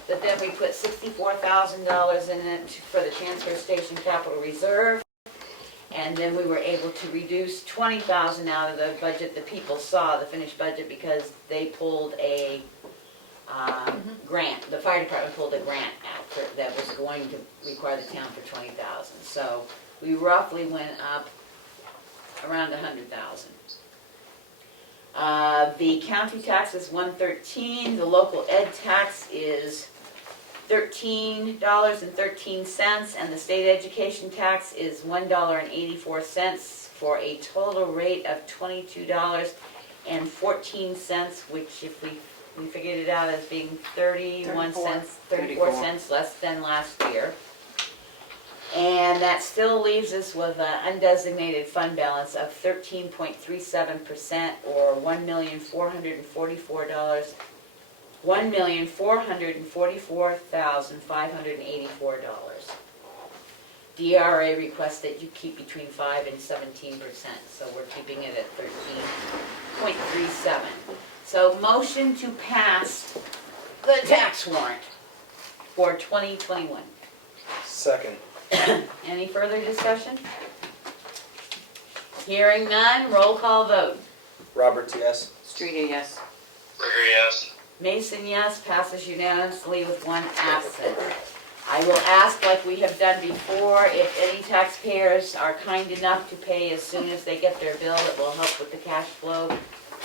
but then we put $64,000 in it for the transfer station capital reserve. And then we were able to reduce $20,000 out of the budget that people saw, the finished budget, because they pulled a grant. The fire department pulled a grant out that was going to require the town for $20,000. So we roughly went up around $100,000. The county tax is $113. The local ed tax is $13.13, and the state education tax is $1.84 for a total rate of $22.14, which if we figured it out as being 34 cents less than last year. And that still leaves us with an undesignated fund balance of 13.37%, or $1,444,584. DRA requests that you keep between 5 and 17%, so we're keeping it at 13.37. So motion to pass the tax warrant for 2021. Second. Any further discussion? Hearing none, roll call vote. Roberts, yes. Streety, yes. Ricker, yes. Mason, yes, passes unanimously with 1 absent. I will ask, like we have done before, if any taxpayers are kind enough to pay as soon as they get their bill, it will help with the cash flow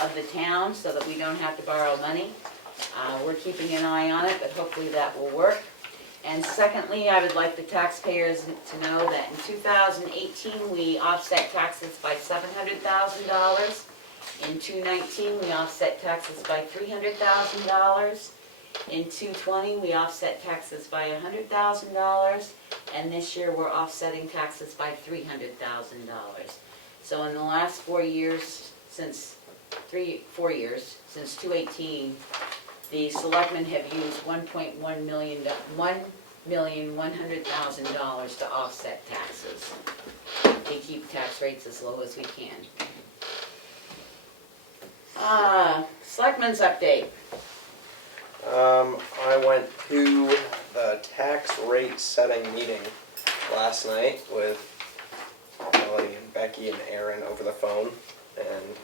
of the town so that we don't have to borrow money. We're keeping an eye on it, but hopefully that will work. And secondly, I would like the taxpayers to know that in 2018, we offset taxes by $700,000. In 2019, we offset taxes by $300,000. In 2020, we offset taxes by $100,000. And this year, we're offsetting taxes by $300,000. So in the last 4 years, since 2018, the selectmen have used $1,100,000 to offset taxes, to keep tax rates as low as we can. Selectmen's update. I went to the tax rate setting meeting last night with Kelly and Becky and Aaron over the phone, and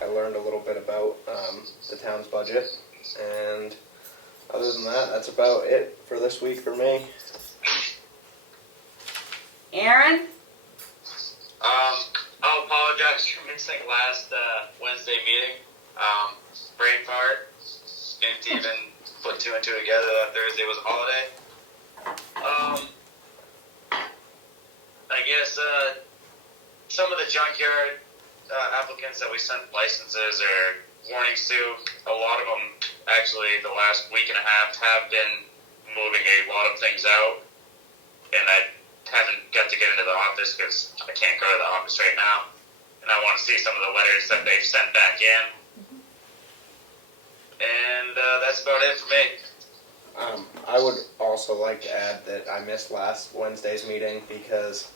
I learned a little bit about the town's budget, and other than that, that's about it for this week for me. Aaron? I'll apologize for missing last Wednesday meeting. Brain fart. Didn't even put two and two together that Thursday was a holiday. I guess some of the junkyard applicants that we sent licenses or warnings to, a lot of them actually the last week and a half have been moving a lot of things out, and I haven't got to get into the office because I can't go to the office right now, and I want to see some of the letters that they've sent back in. And that's about it for me. I would also like to add that I missed last Wednesday's meeting because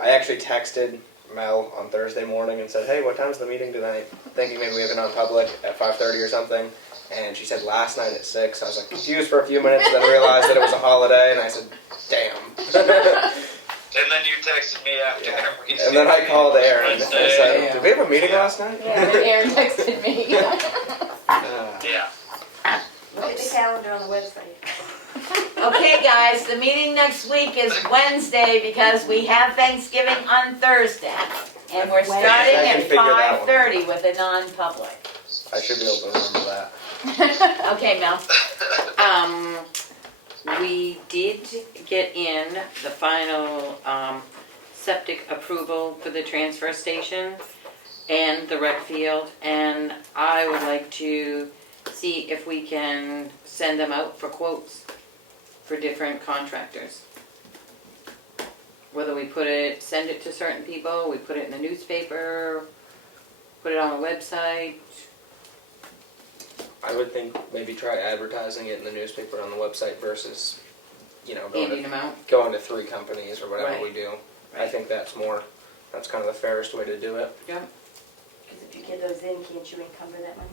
I actually texted Mel on Thursday morning and said, hey, what time's the meeting tonight? Thinking maybe we have it on public at 5:30 or something. And she said last night at 6. I was like confused for a few minutes, and then realized that it was a holiday, and I said, damn. And then you texted me after. Yeah. And then I called Aaron and I said, did we have a meeting last night? Yeah, and Aaron texted me. Yeah. Look at the calendar on the website. Okay, guys, the meeting next week is Wednesday because we have Thanksgiving on Thursday. And we're starting I at can figure that one 5:30 with a non-public. I should be able to remember that. Okay, Mel. We did get in the final septic approval for the transfer station and the rec field, and I would like to see if we can send them out for quotes for different contractors. Whether we send it to certain people, we put it in the newspaper, put it on the website. I would think maybe try advertising it in the newspaper on the website versus, Handing them out. going to 3 companies or whatever Right. we do. I Right. think that's kind of the fairest way to do it. Yeah. Because if you get those in, can't you encumber that money?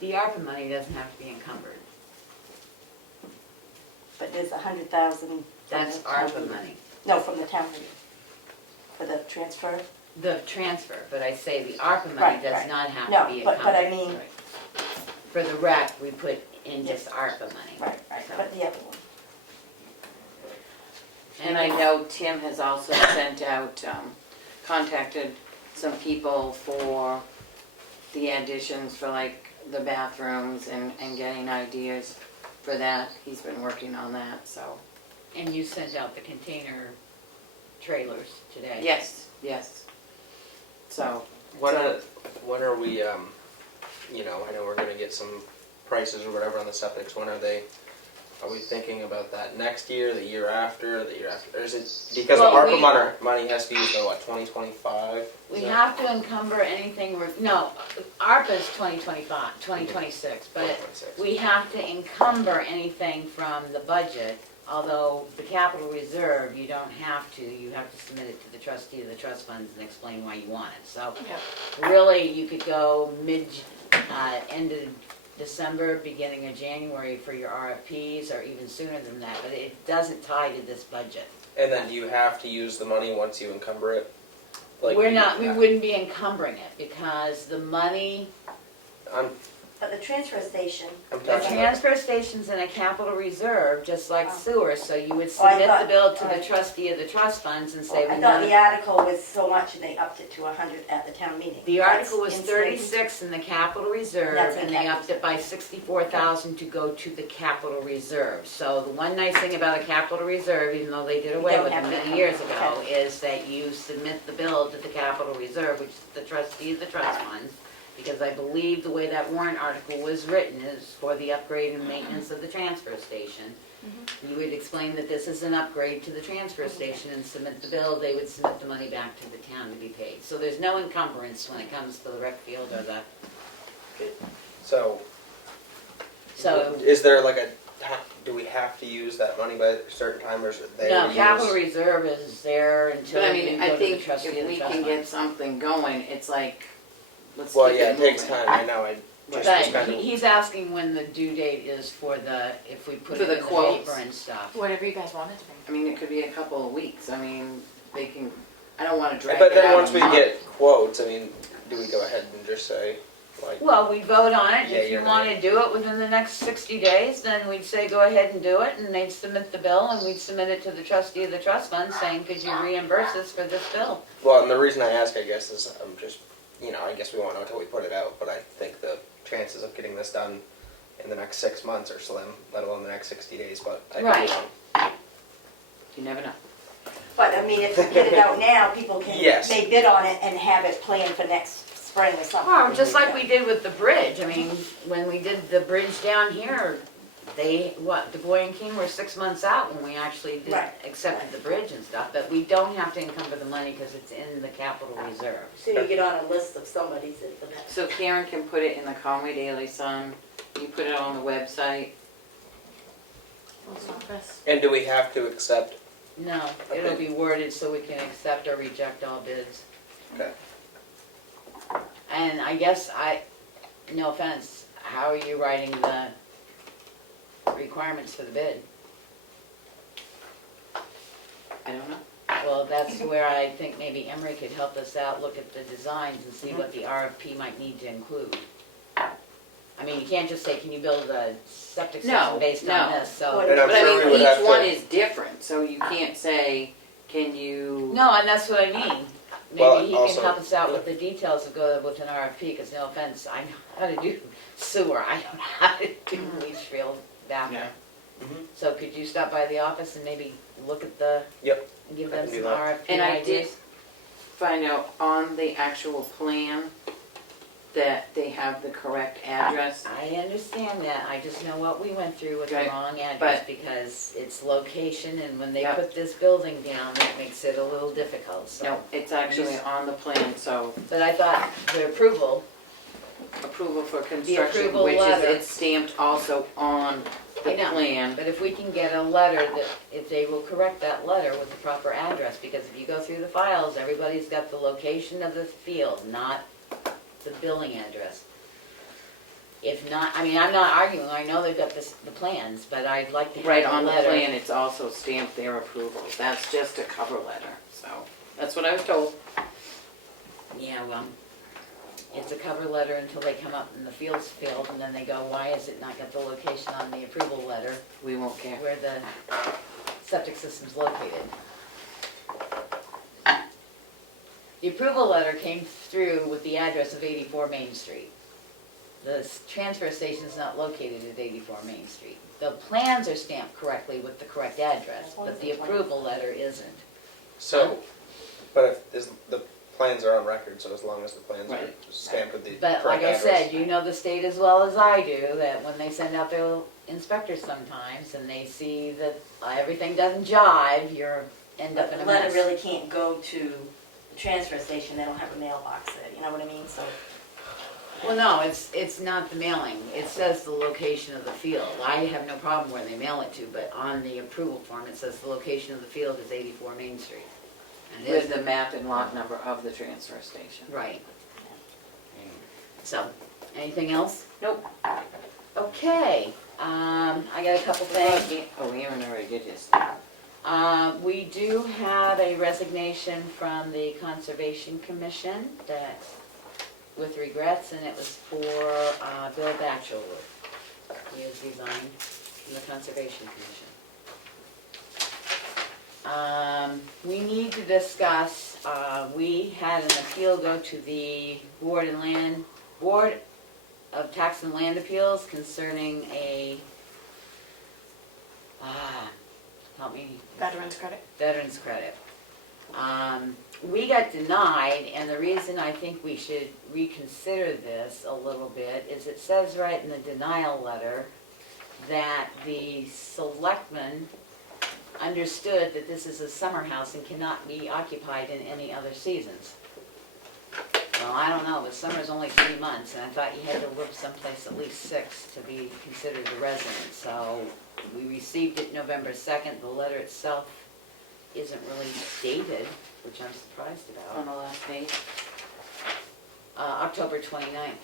The ARPA money doesn't have to be encumbered. But there's 100,000. That's ARPA money. No, from the town money. For the transfer? The transfer, but I say the ARPA money Right, does right. not have No, to be but encumbered. I mean, For the rec, we put in just ARPA money. right, So- but the other one. And I know Tim has also sent out, contacted some people for the additions for like the bathrooms and getting ideas for that. He's been working on that, so. And you sent out the container trailers today. Yes, yes. So, When are we, I know we're gonna get some prices or whatever on the septics. Are we thinking about that next year, the year after? Or is it, because Well, the ARPA money has to be used in what, 2025? We have to encumber anything, no, ARPA's 2025, 2026, but 2026. we have to encumber anything from the budget, although the capital reserve, you don't have to. You have to submit it to the trustee of the trust funds and explain why you want it. So really, you could go end of December, beginning of January for your RFPs, or even sooner than that, but it doesn't tie to this budget. And then do you have to use the money once you encumber it? We wouldn't be encumbering it, because the money, But the transfer station. I'm the talking about, transfer station's in a capital reserve, just like Oh. sewer, so you would Oh, I submit the thought- bill to the alright. trustee of the trust funds and say, I we thought want the article was so much and they upped it to 100 at the town meeting. The That's article was insane. 36 in the capital reserve, That's in and they capital upped it by 64,000 to go to the capital reserve. So the one nice thing about a capital reserve, even though they did away don't with it have to many encumber years it. ago, Okay. is that you submit the bill to the capital reserve, which is the trustee of the trust funds, because I believe the way that warrant article was written is for the upgrade and maintenance of the transfer station. You would explain that this is an upgrade to the transfer station and submit the bill, they would submit the money back to the town to be paid. So there's no encumbrance when it comes to the rec field or the, so is there like do we have to use that money by a certain time, or is it there? no, to capital use? reserve is there until but I you mean, go I to the think trustee of if the we trust can get fund. something going, it's like, let's keep Well, it yeah, it takes moving. time, I know, I just But was kind of. he's asking when the due date is for if we put For it the in the quotes. paper and stuff. Whatever you guys want it to be. I mean, it could be a couple of weeks, I mean, they can, I don't wanna drag But it then out once a we month. get quotes, I mean, do we go ahead and just say, like, Well, we vote on it, and Yeah, if you you're wanna right. do it within the next 60 days, then we'd say go ahead and do it, and they'd submit the bill, and we'd submit it to the trustee of the trust fund saying, could you reimburse us for this bill? well, and the reason I ask, I guess, is I'm just, I guess we won't know until we put it out, but I think the chances of getting this done in the next 6 months are slim, let alone the next 60 days, but I could be Right. wrong. You never know. But I mean, if we get it out now, people can, Yes. may bid on it and have it planned for next spring or something. Well, just like we did with the bridge, I mean, when we did the bridge down here, Du Bois and King were 6 months out when we actually Right. accepted the bridge and stuff, but we don't have to encumber the money because it's in the capital reserve. So you get on a list of somebody's at the back. So Karen can put it in the Conway Daily Sun, you put it on the website. Post office. And do we have to accept, No, it'll be worded so we can accept or reject all bids. okay, And I guess no offense, how are you writing the requirements for the bid? I don't know. Well, that's where I think maybe Emery could help us out, look at the designs and see what the RFP might need to include. I mean, you can't just say, can you build a septic No, system based on no. this, so. And and I'm But I sure we mean, would have each one to, is different, so you can't say, can you? No, and that's what I mean. Well, Maybe he also- can help us out with the details of go with an RFP, because no offense, I know how to do sewer, I don't know how to do leach field bathroom. Yeah. Mhm. So could you stop by the office and maybe look at the, Yep, give I them can do some that. RFP And I did ideas? find out on the actual plan that they have the correct address. I understand that, I just know what we went through with the Right, wrong address, but- because it's location, and when they Yep. put this building down, that makes it a little difficult, so. No, it's actually on the plan, so But I thought the approval, approval for construction, approval which is, letter. it's stamped also on the I know, plan. but if we can get a letter that, if they will correct that letter with the proper address, because if you go through the files, everybody's got the location of the field, not the billing address. If not, I mean, I'm not arguing, I know they've got the plans, but I'd like to Right have a on the letter. plan, it's also stamped their approval. That's just a cover letter, so, that's what I was told. Yeah, well, it's a cover letter until they come up and the field's filled, and then they go, why is it not got the location on the approval letter We won't care. where the septic system's located? The approval letter came through with the address of 84 Main Street. The transfer station is not located at 84 Main Street. The plans are stamped correctly with the correct address, but the approval letter isn't. so, but if, the plans are on record, so as long as the plans are Right. stamped with the But correct like I address. said, you know the state as well as I do, that when they send out their inspectors sometimes and they see that everything doesn't jive, you're end up But in the a letter mess. really can't go to the transfer station, they don't have a mailbox there, you know what I mean, so. Well, no, it's not the mailing. It says the location of the field. I have no problem where they mail it to, but on the approval form, it says the location of the field is 84 Main Street. And it With isn't. the map and lot number of the transfer station. Right. So, anything else? Nope. Okay, I got a couple things. Oh, Aaron already did his. We do have a resignation from the Conservation Commission that, with regrets, and it was for Bill Batchelor. He has resigned from the Conservation Commission. We need to discuss, we had an appeal go to the Board of Tax and Land Appeals concerning a, help me, Veterans credit. veterans credit. We got denied, and the reason I think we should reconsider this a little bit is it says right in the denial letter that the selectmen understood that this is a summer house and cannot be occupied in any other seasons. Well, I don't know, but summer's only 3 months, and I thought you had to live someplace at least 6 to be considered a resident. So we received it November 2nd. The letter itself isn't really dated, which I'm surprised On about. the last page. October 29th.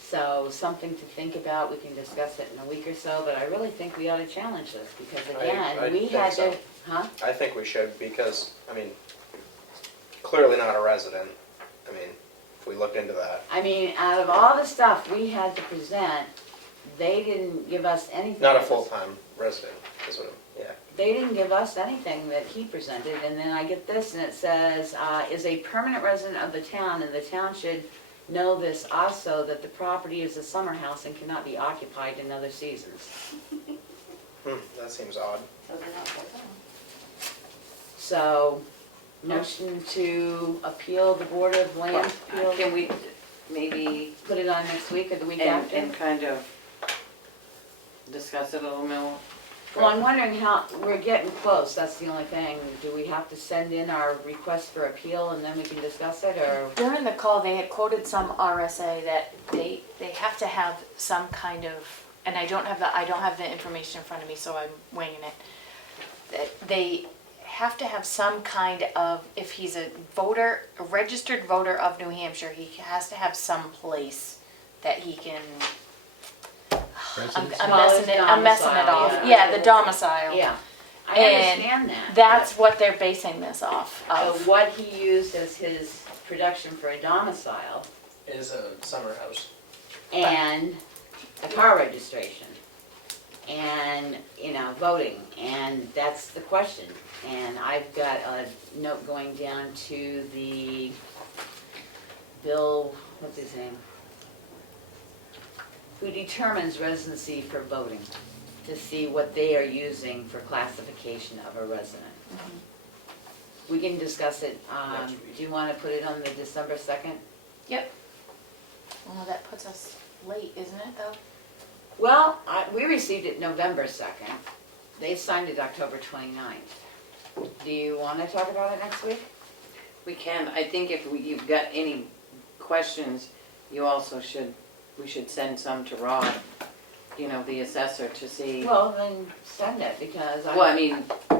So something to think about. We can discuss it in a week or so, but I really think we ought to challenge this because I again, we think had to, so. Huh? I think we should because, I mean, clearly not a resident. I mean, if we looked into that. I mean, out of all the stuff we had to present, they didn't give us anything. Not a full-time resident, is what, yeah. They didn't give us anything that he presented, and then I get this, and it says, is a permanent resident of the town, and the town should know this also, that the property is a summer house and cannot be occupied in other seasons. That seems odd. So they're not like, oh. So, motion to appeal the Board of Land Appeals, Can we maybe, put it on next week or the week and after? kind of discuss it a little more? Well, I'm wondering how, we're getting close, that's the only thing. Do we have to send in our request for appeal and then we can discuss it, or? During the call, they had quoted some RSA that they have to have some kind of, and I don't have the information in front of me, so I'm winging it. That they have to have some kind of, if he's a voter, a registered voter of New Hampshire, he has to have some place that he can, Residency? I'm messing it off. Domicile, Yeah, the domicile. Yeah, I And understand that. That's what they're basing this off So of. what he used as his production for a domicile Is a summer house. and a car registration and, voting, and that's the question. And I've got a note going down to the Bill, what's his name? Who determines residency for voting, to see what they are using for classification of a resident. We can discuss it, Next week. do you want to put it on the December 2nd? Yep. Well, that puts us late, isn't it, though? Well, we received it November 2nd. They signed it October 29th. Do you want to talk about it next week? We can, I think if you've got any questions, you also we should send some to Rod, the assessor, to see. Well, then send it, because Well, I mean,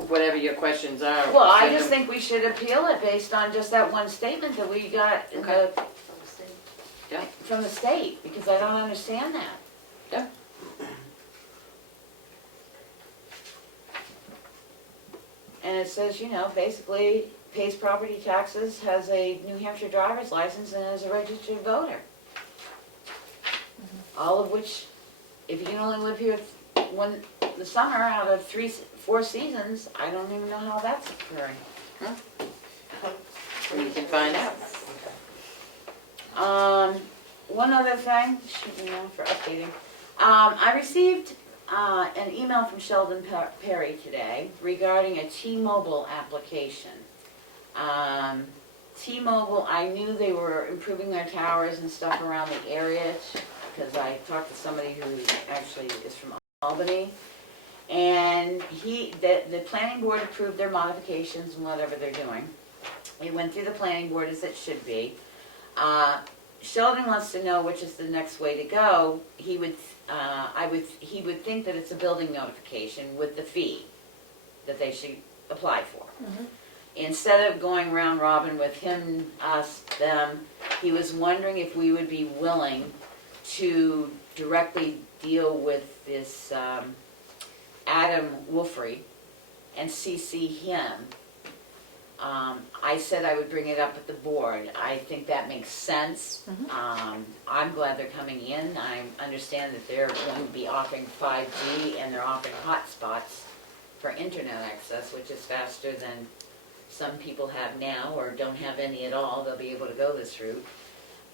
whatever your questions are. Well, I send just them. think we should appeal it based on just that one statement that we got in Okay. Yeah. from the state, because I don't understand that. Yeah. And it says, basically pays property taxes, has a New Hampshire driver's license, and is a registered voter. All of which, if you can only live here the summer out of 4 seasons, I don't even know how that's occurring. We can find out. One other thing, for updating. I received an email from Sheldon Perry today regarding a T-Mobile application. T-Mobile, I knew they were improving their towers and stuff around the area, because I talked to somebody who actually is from Albany. And the planning board approved their modifications and whatever they're doing. It went through the planning board as it should be. Sheldon wants to know which is the next way to go. He would think that it's a building notification with the fee that they should apply for. Instead of going round robin with him, us, them, he was wondering if we would be willing to directly deal with this Adam Wolfrey and CC him. I said I would bring it up at the board. I think that makes sense. I'm glad they're coming in. I understand that they're going to be offering 5G and they're offering hotspots for internet access, which is faster than some people have now or don't have any at all. They'll be able to go this route.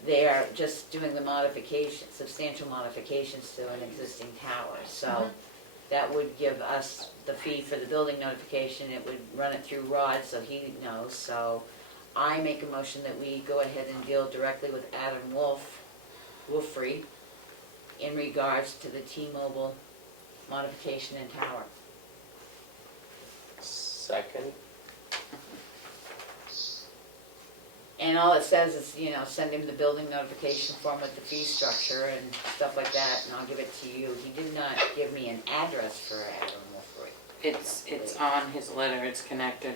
They are just doing the modifications, substantial modifications to an existing tower. So that would give us the fee for the building notification. It would run it through Rod so he knows. So I make a motion that we go ahead and deal directly with Adam Wolfrey in regards to the T-Mobile modification and tower. Second. And all it says is, send him the building notification form with the fee structure and stuff like that, and I'll give it to you. He did not give me an address for Adam Wolfrey. It's on his letter, it's connected.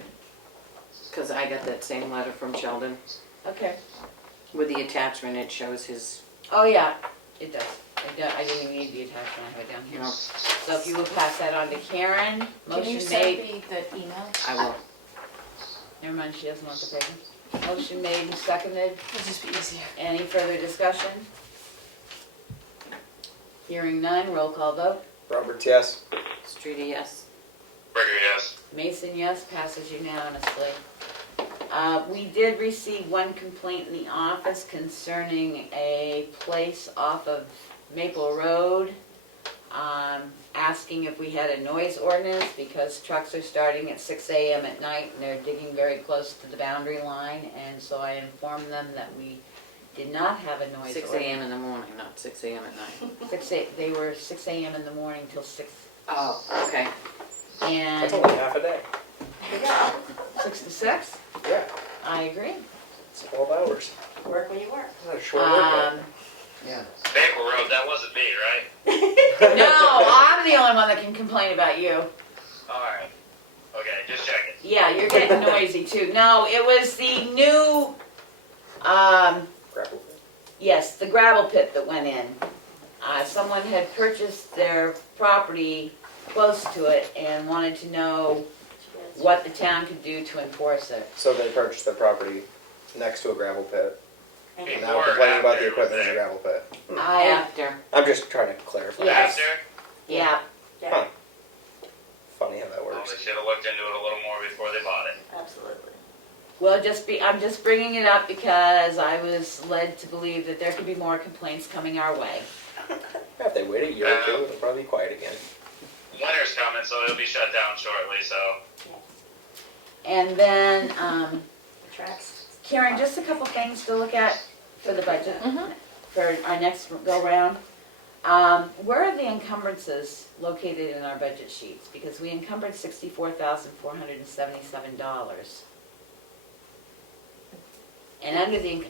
Because I got that same letter from Sheldon. Okay. With the attachment, it shows his, Oh, yeah, it does. I didn't even need the attachment, I have it down here. No. So if you would pass that on to Karen, Can you motion send made. me the email? I will. Never mind, she doesn't want the paper. Motion made and seconded. It'll just be easier. Any further discussion? Hearing none, roll call vote. Roberts, yes. Streety, yes. Burger, yes. Mason, yes, passes unanimously. We did receive one complaint in the office concerning a place off of Maple Road, asking if we had a noise ordinance because trucks are starting at 6 a.m. at night and they're digging very close to the boundary line. And so I informed them that we did not have a noise 6 ordinance. a.m. in the morning, not 6 a.m. at night. They were 6 a.m. in the morning till 6. Oh, okay. And That's only half a day. 6 to 6? Yeah, I agree. it's 12 hours. Work where you work. That's a short work day. Yeah. Maple Road, that wasn't me, right? No, I'm the only one that can complain about you. Alright. Okay, just checking. Yeah, you're getting noisy too. No, it was the new, Grapple pit. yes, the gravel pit that went in. Someone had purchased their property close to it and wanted to know what the town could do to enforce it. So they purchased their property next to a gravel pit. And now Before or complaining about the after equipment in the was gravel pit. I, After. I'm just trying to clarify. Yes. After? yeah, Yeah, Funny how that Well, works. they should have looked into it a little more before they bought it. absolutely. I'm just bringing it up because I was led to believe that there could be more complaints coming our way. Yeah, if they wait a year or two, it'll probably be quiet again. Winter's coming, so it'll be shut down shortly, so. And then, The tracks. Karen, just a couple things to look at for the budget, Mhm. for our next go-round. Where are the encumbrances located in our budget sheets? Because we encumbered $64,477. And under the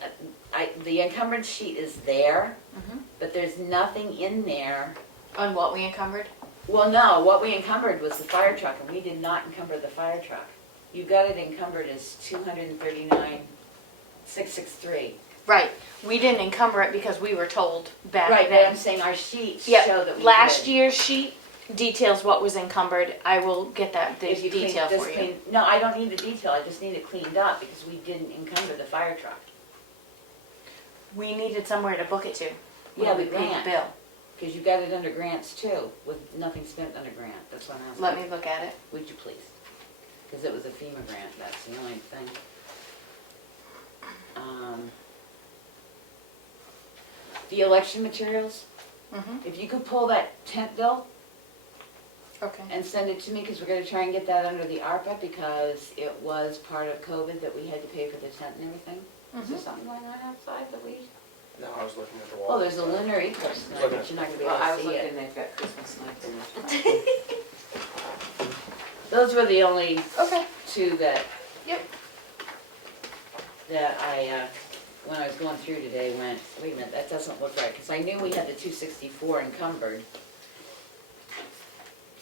encumbrance sheet is there, Mhm. but there's nothing in there. On what we encumbered? Well, no, what we encumbered was the fire truck, and we did not encumber the fire truck. You got it encumbered as $239,663. Right, we didn't encumber it because we were told back Right, but I'm then. saying our sheets Yep, show that we last did. year's sheet details what was encumbered. I will get that the If you clean- detail just for you. clean- No, I don't need the detail, I just need it cleaned up because we didn't encumber the fire truck. We needed somewhere to book it to. Yeah, when we the paid grant. the bill. Because you got it under grants too, with nothing spent under grant, that's what I'm asking. Let me look at it. Would you please? Because it was a FEMA grant, that's the only thing. The election materials, Mm-hmm. if you could pull that tent bill Okay. and send it to me, because we're gonna try and get that under the ARPA, because it was part of COVID that we had to pay for the tent and everything. Is there something going on outside that we? No, I was looking at the wall. Oh, there's a lunar eclipse tonight, but you're not gonna be Well, I able was to see looking, it. they've got Christmas lights in there. Those were the only Okay. two that. Yep. That I, when I was going through today, went, wait a minute, that doesn't look right, because I knew we had the 264 encumbered.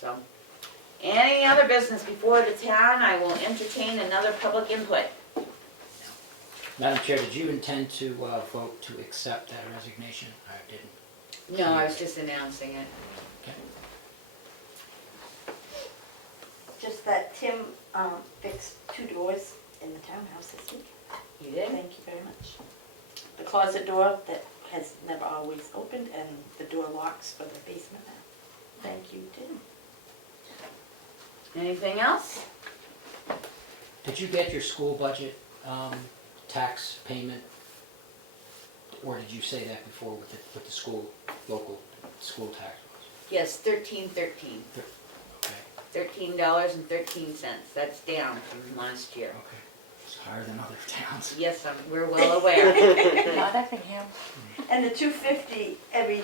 So, any other business before the town, I will entertain another public input. Madam Chair, did you intend to vote to accept that resignation? I didn't. No, I was just announcing it. Okay. Just that Tim fixed 2 doors in the townhouse this week. You did? Thank you very much. The closet door that has never always opened and the door locks for the basement now. Thank you, Tim. Anything else? Did you get your school budget tax payment? Or did you say that before with the school, local school tax? Yes, 1313. Okay, $13.13. That's down from last year. okay. It's higher than other towns. Yes, we're well aware. Not Effingham. And the 250 every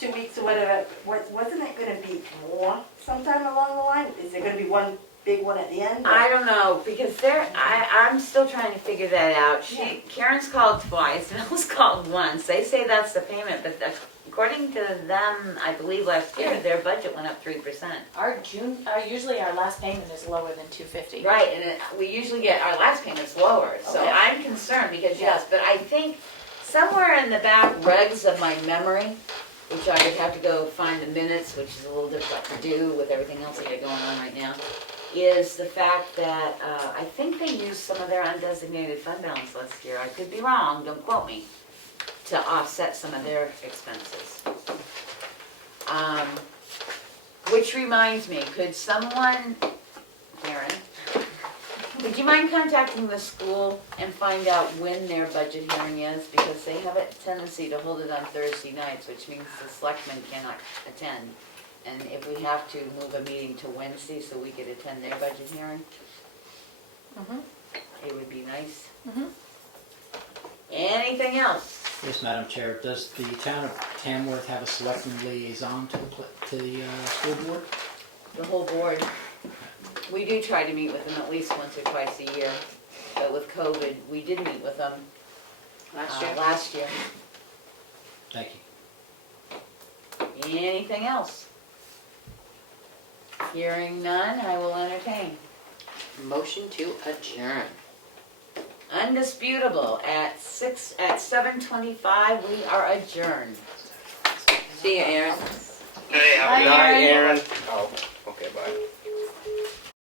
2 weeks or whatever, wasn't it gonna be more sometime along the line? Is there gonna be one big one at the end? I don't know, because I'm still trying to figure that out. Yeah. Karen's called twice, Mel's called once. They say that's the payment, but according to them, I believe last year, their budget went up 3%. Usually our last payment is lower than 250. Right, and we usually get, our last payment's lower, so Okay. I'm concerned because yes, but I think somewhere in the back regs of my memory, which I would have to go find the minutes, which is a little difficult to do with everything else I got going on right now, is the fact that I think they used some of their undesignated fund balance last year. I could be wrong, don't quote me, to offset some of their expenses. Which reminds me, could someone, Karen, would you mind contacting the school and find out when their budget hearing is? Because they have a tendency to hold it on Thursday nights, which means the selectmen cannot attend. And if we have to move a meeting to Wednesday so we could attend their budget hearing, it would be nice. Anything else? Yes, Madam Chair, does the town of Tamworth have a selectman liaison to the school board? The whole board. We do try to meet with them at least once or twice a year, but with COVID, we did meet with them last year. Thank you. Anything else? Hearing none, I will entertain. Motion to adjourn. Undisputable, at 7:25, we are adjourned. See you, Aaron. Hey, how Bye, are you? Night, Aaron. Oh, okay, bye.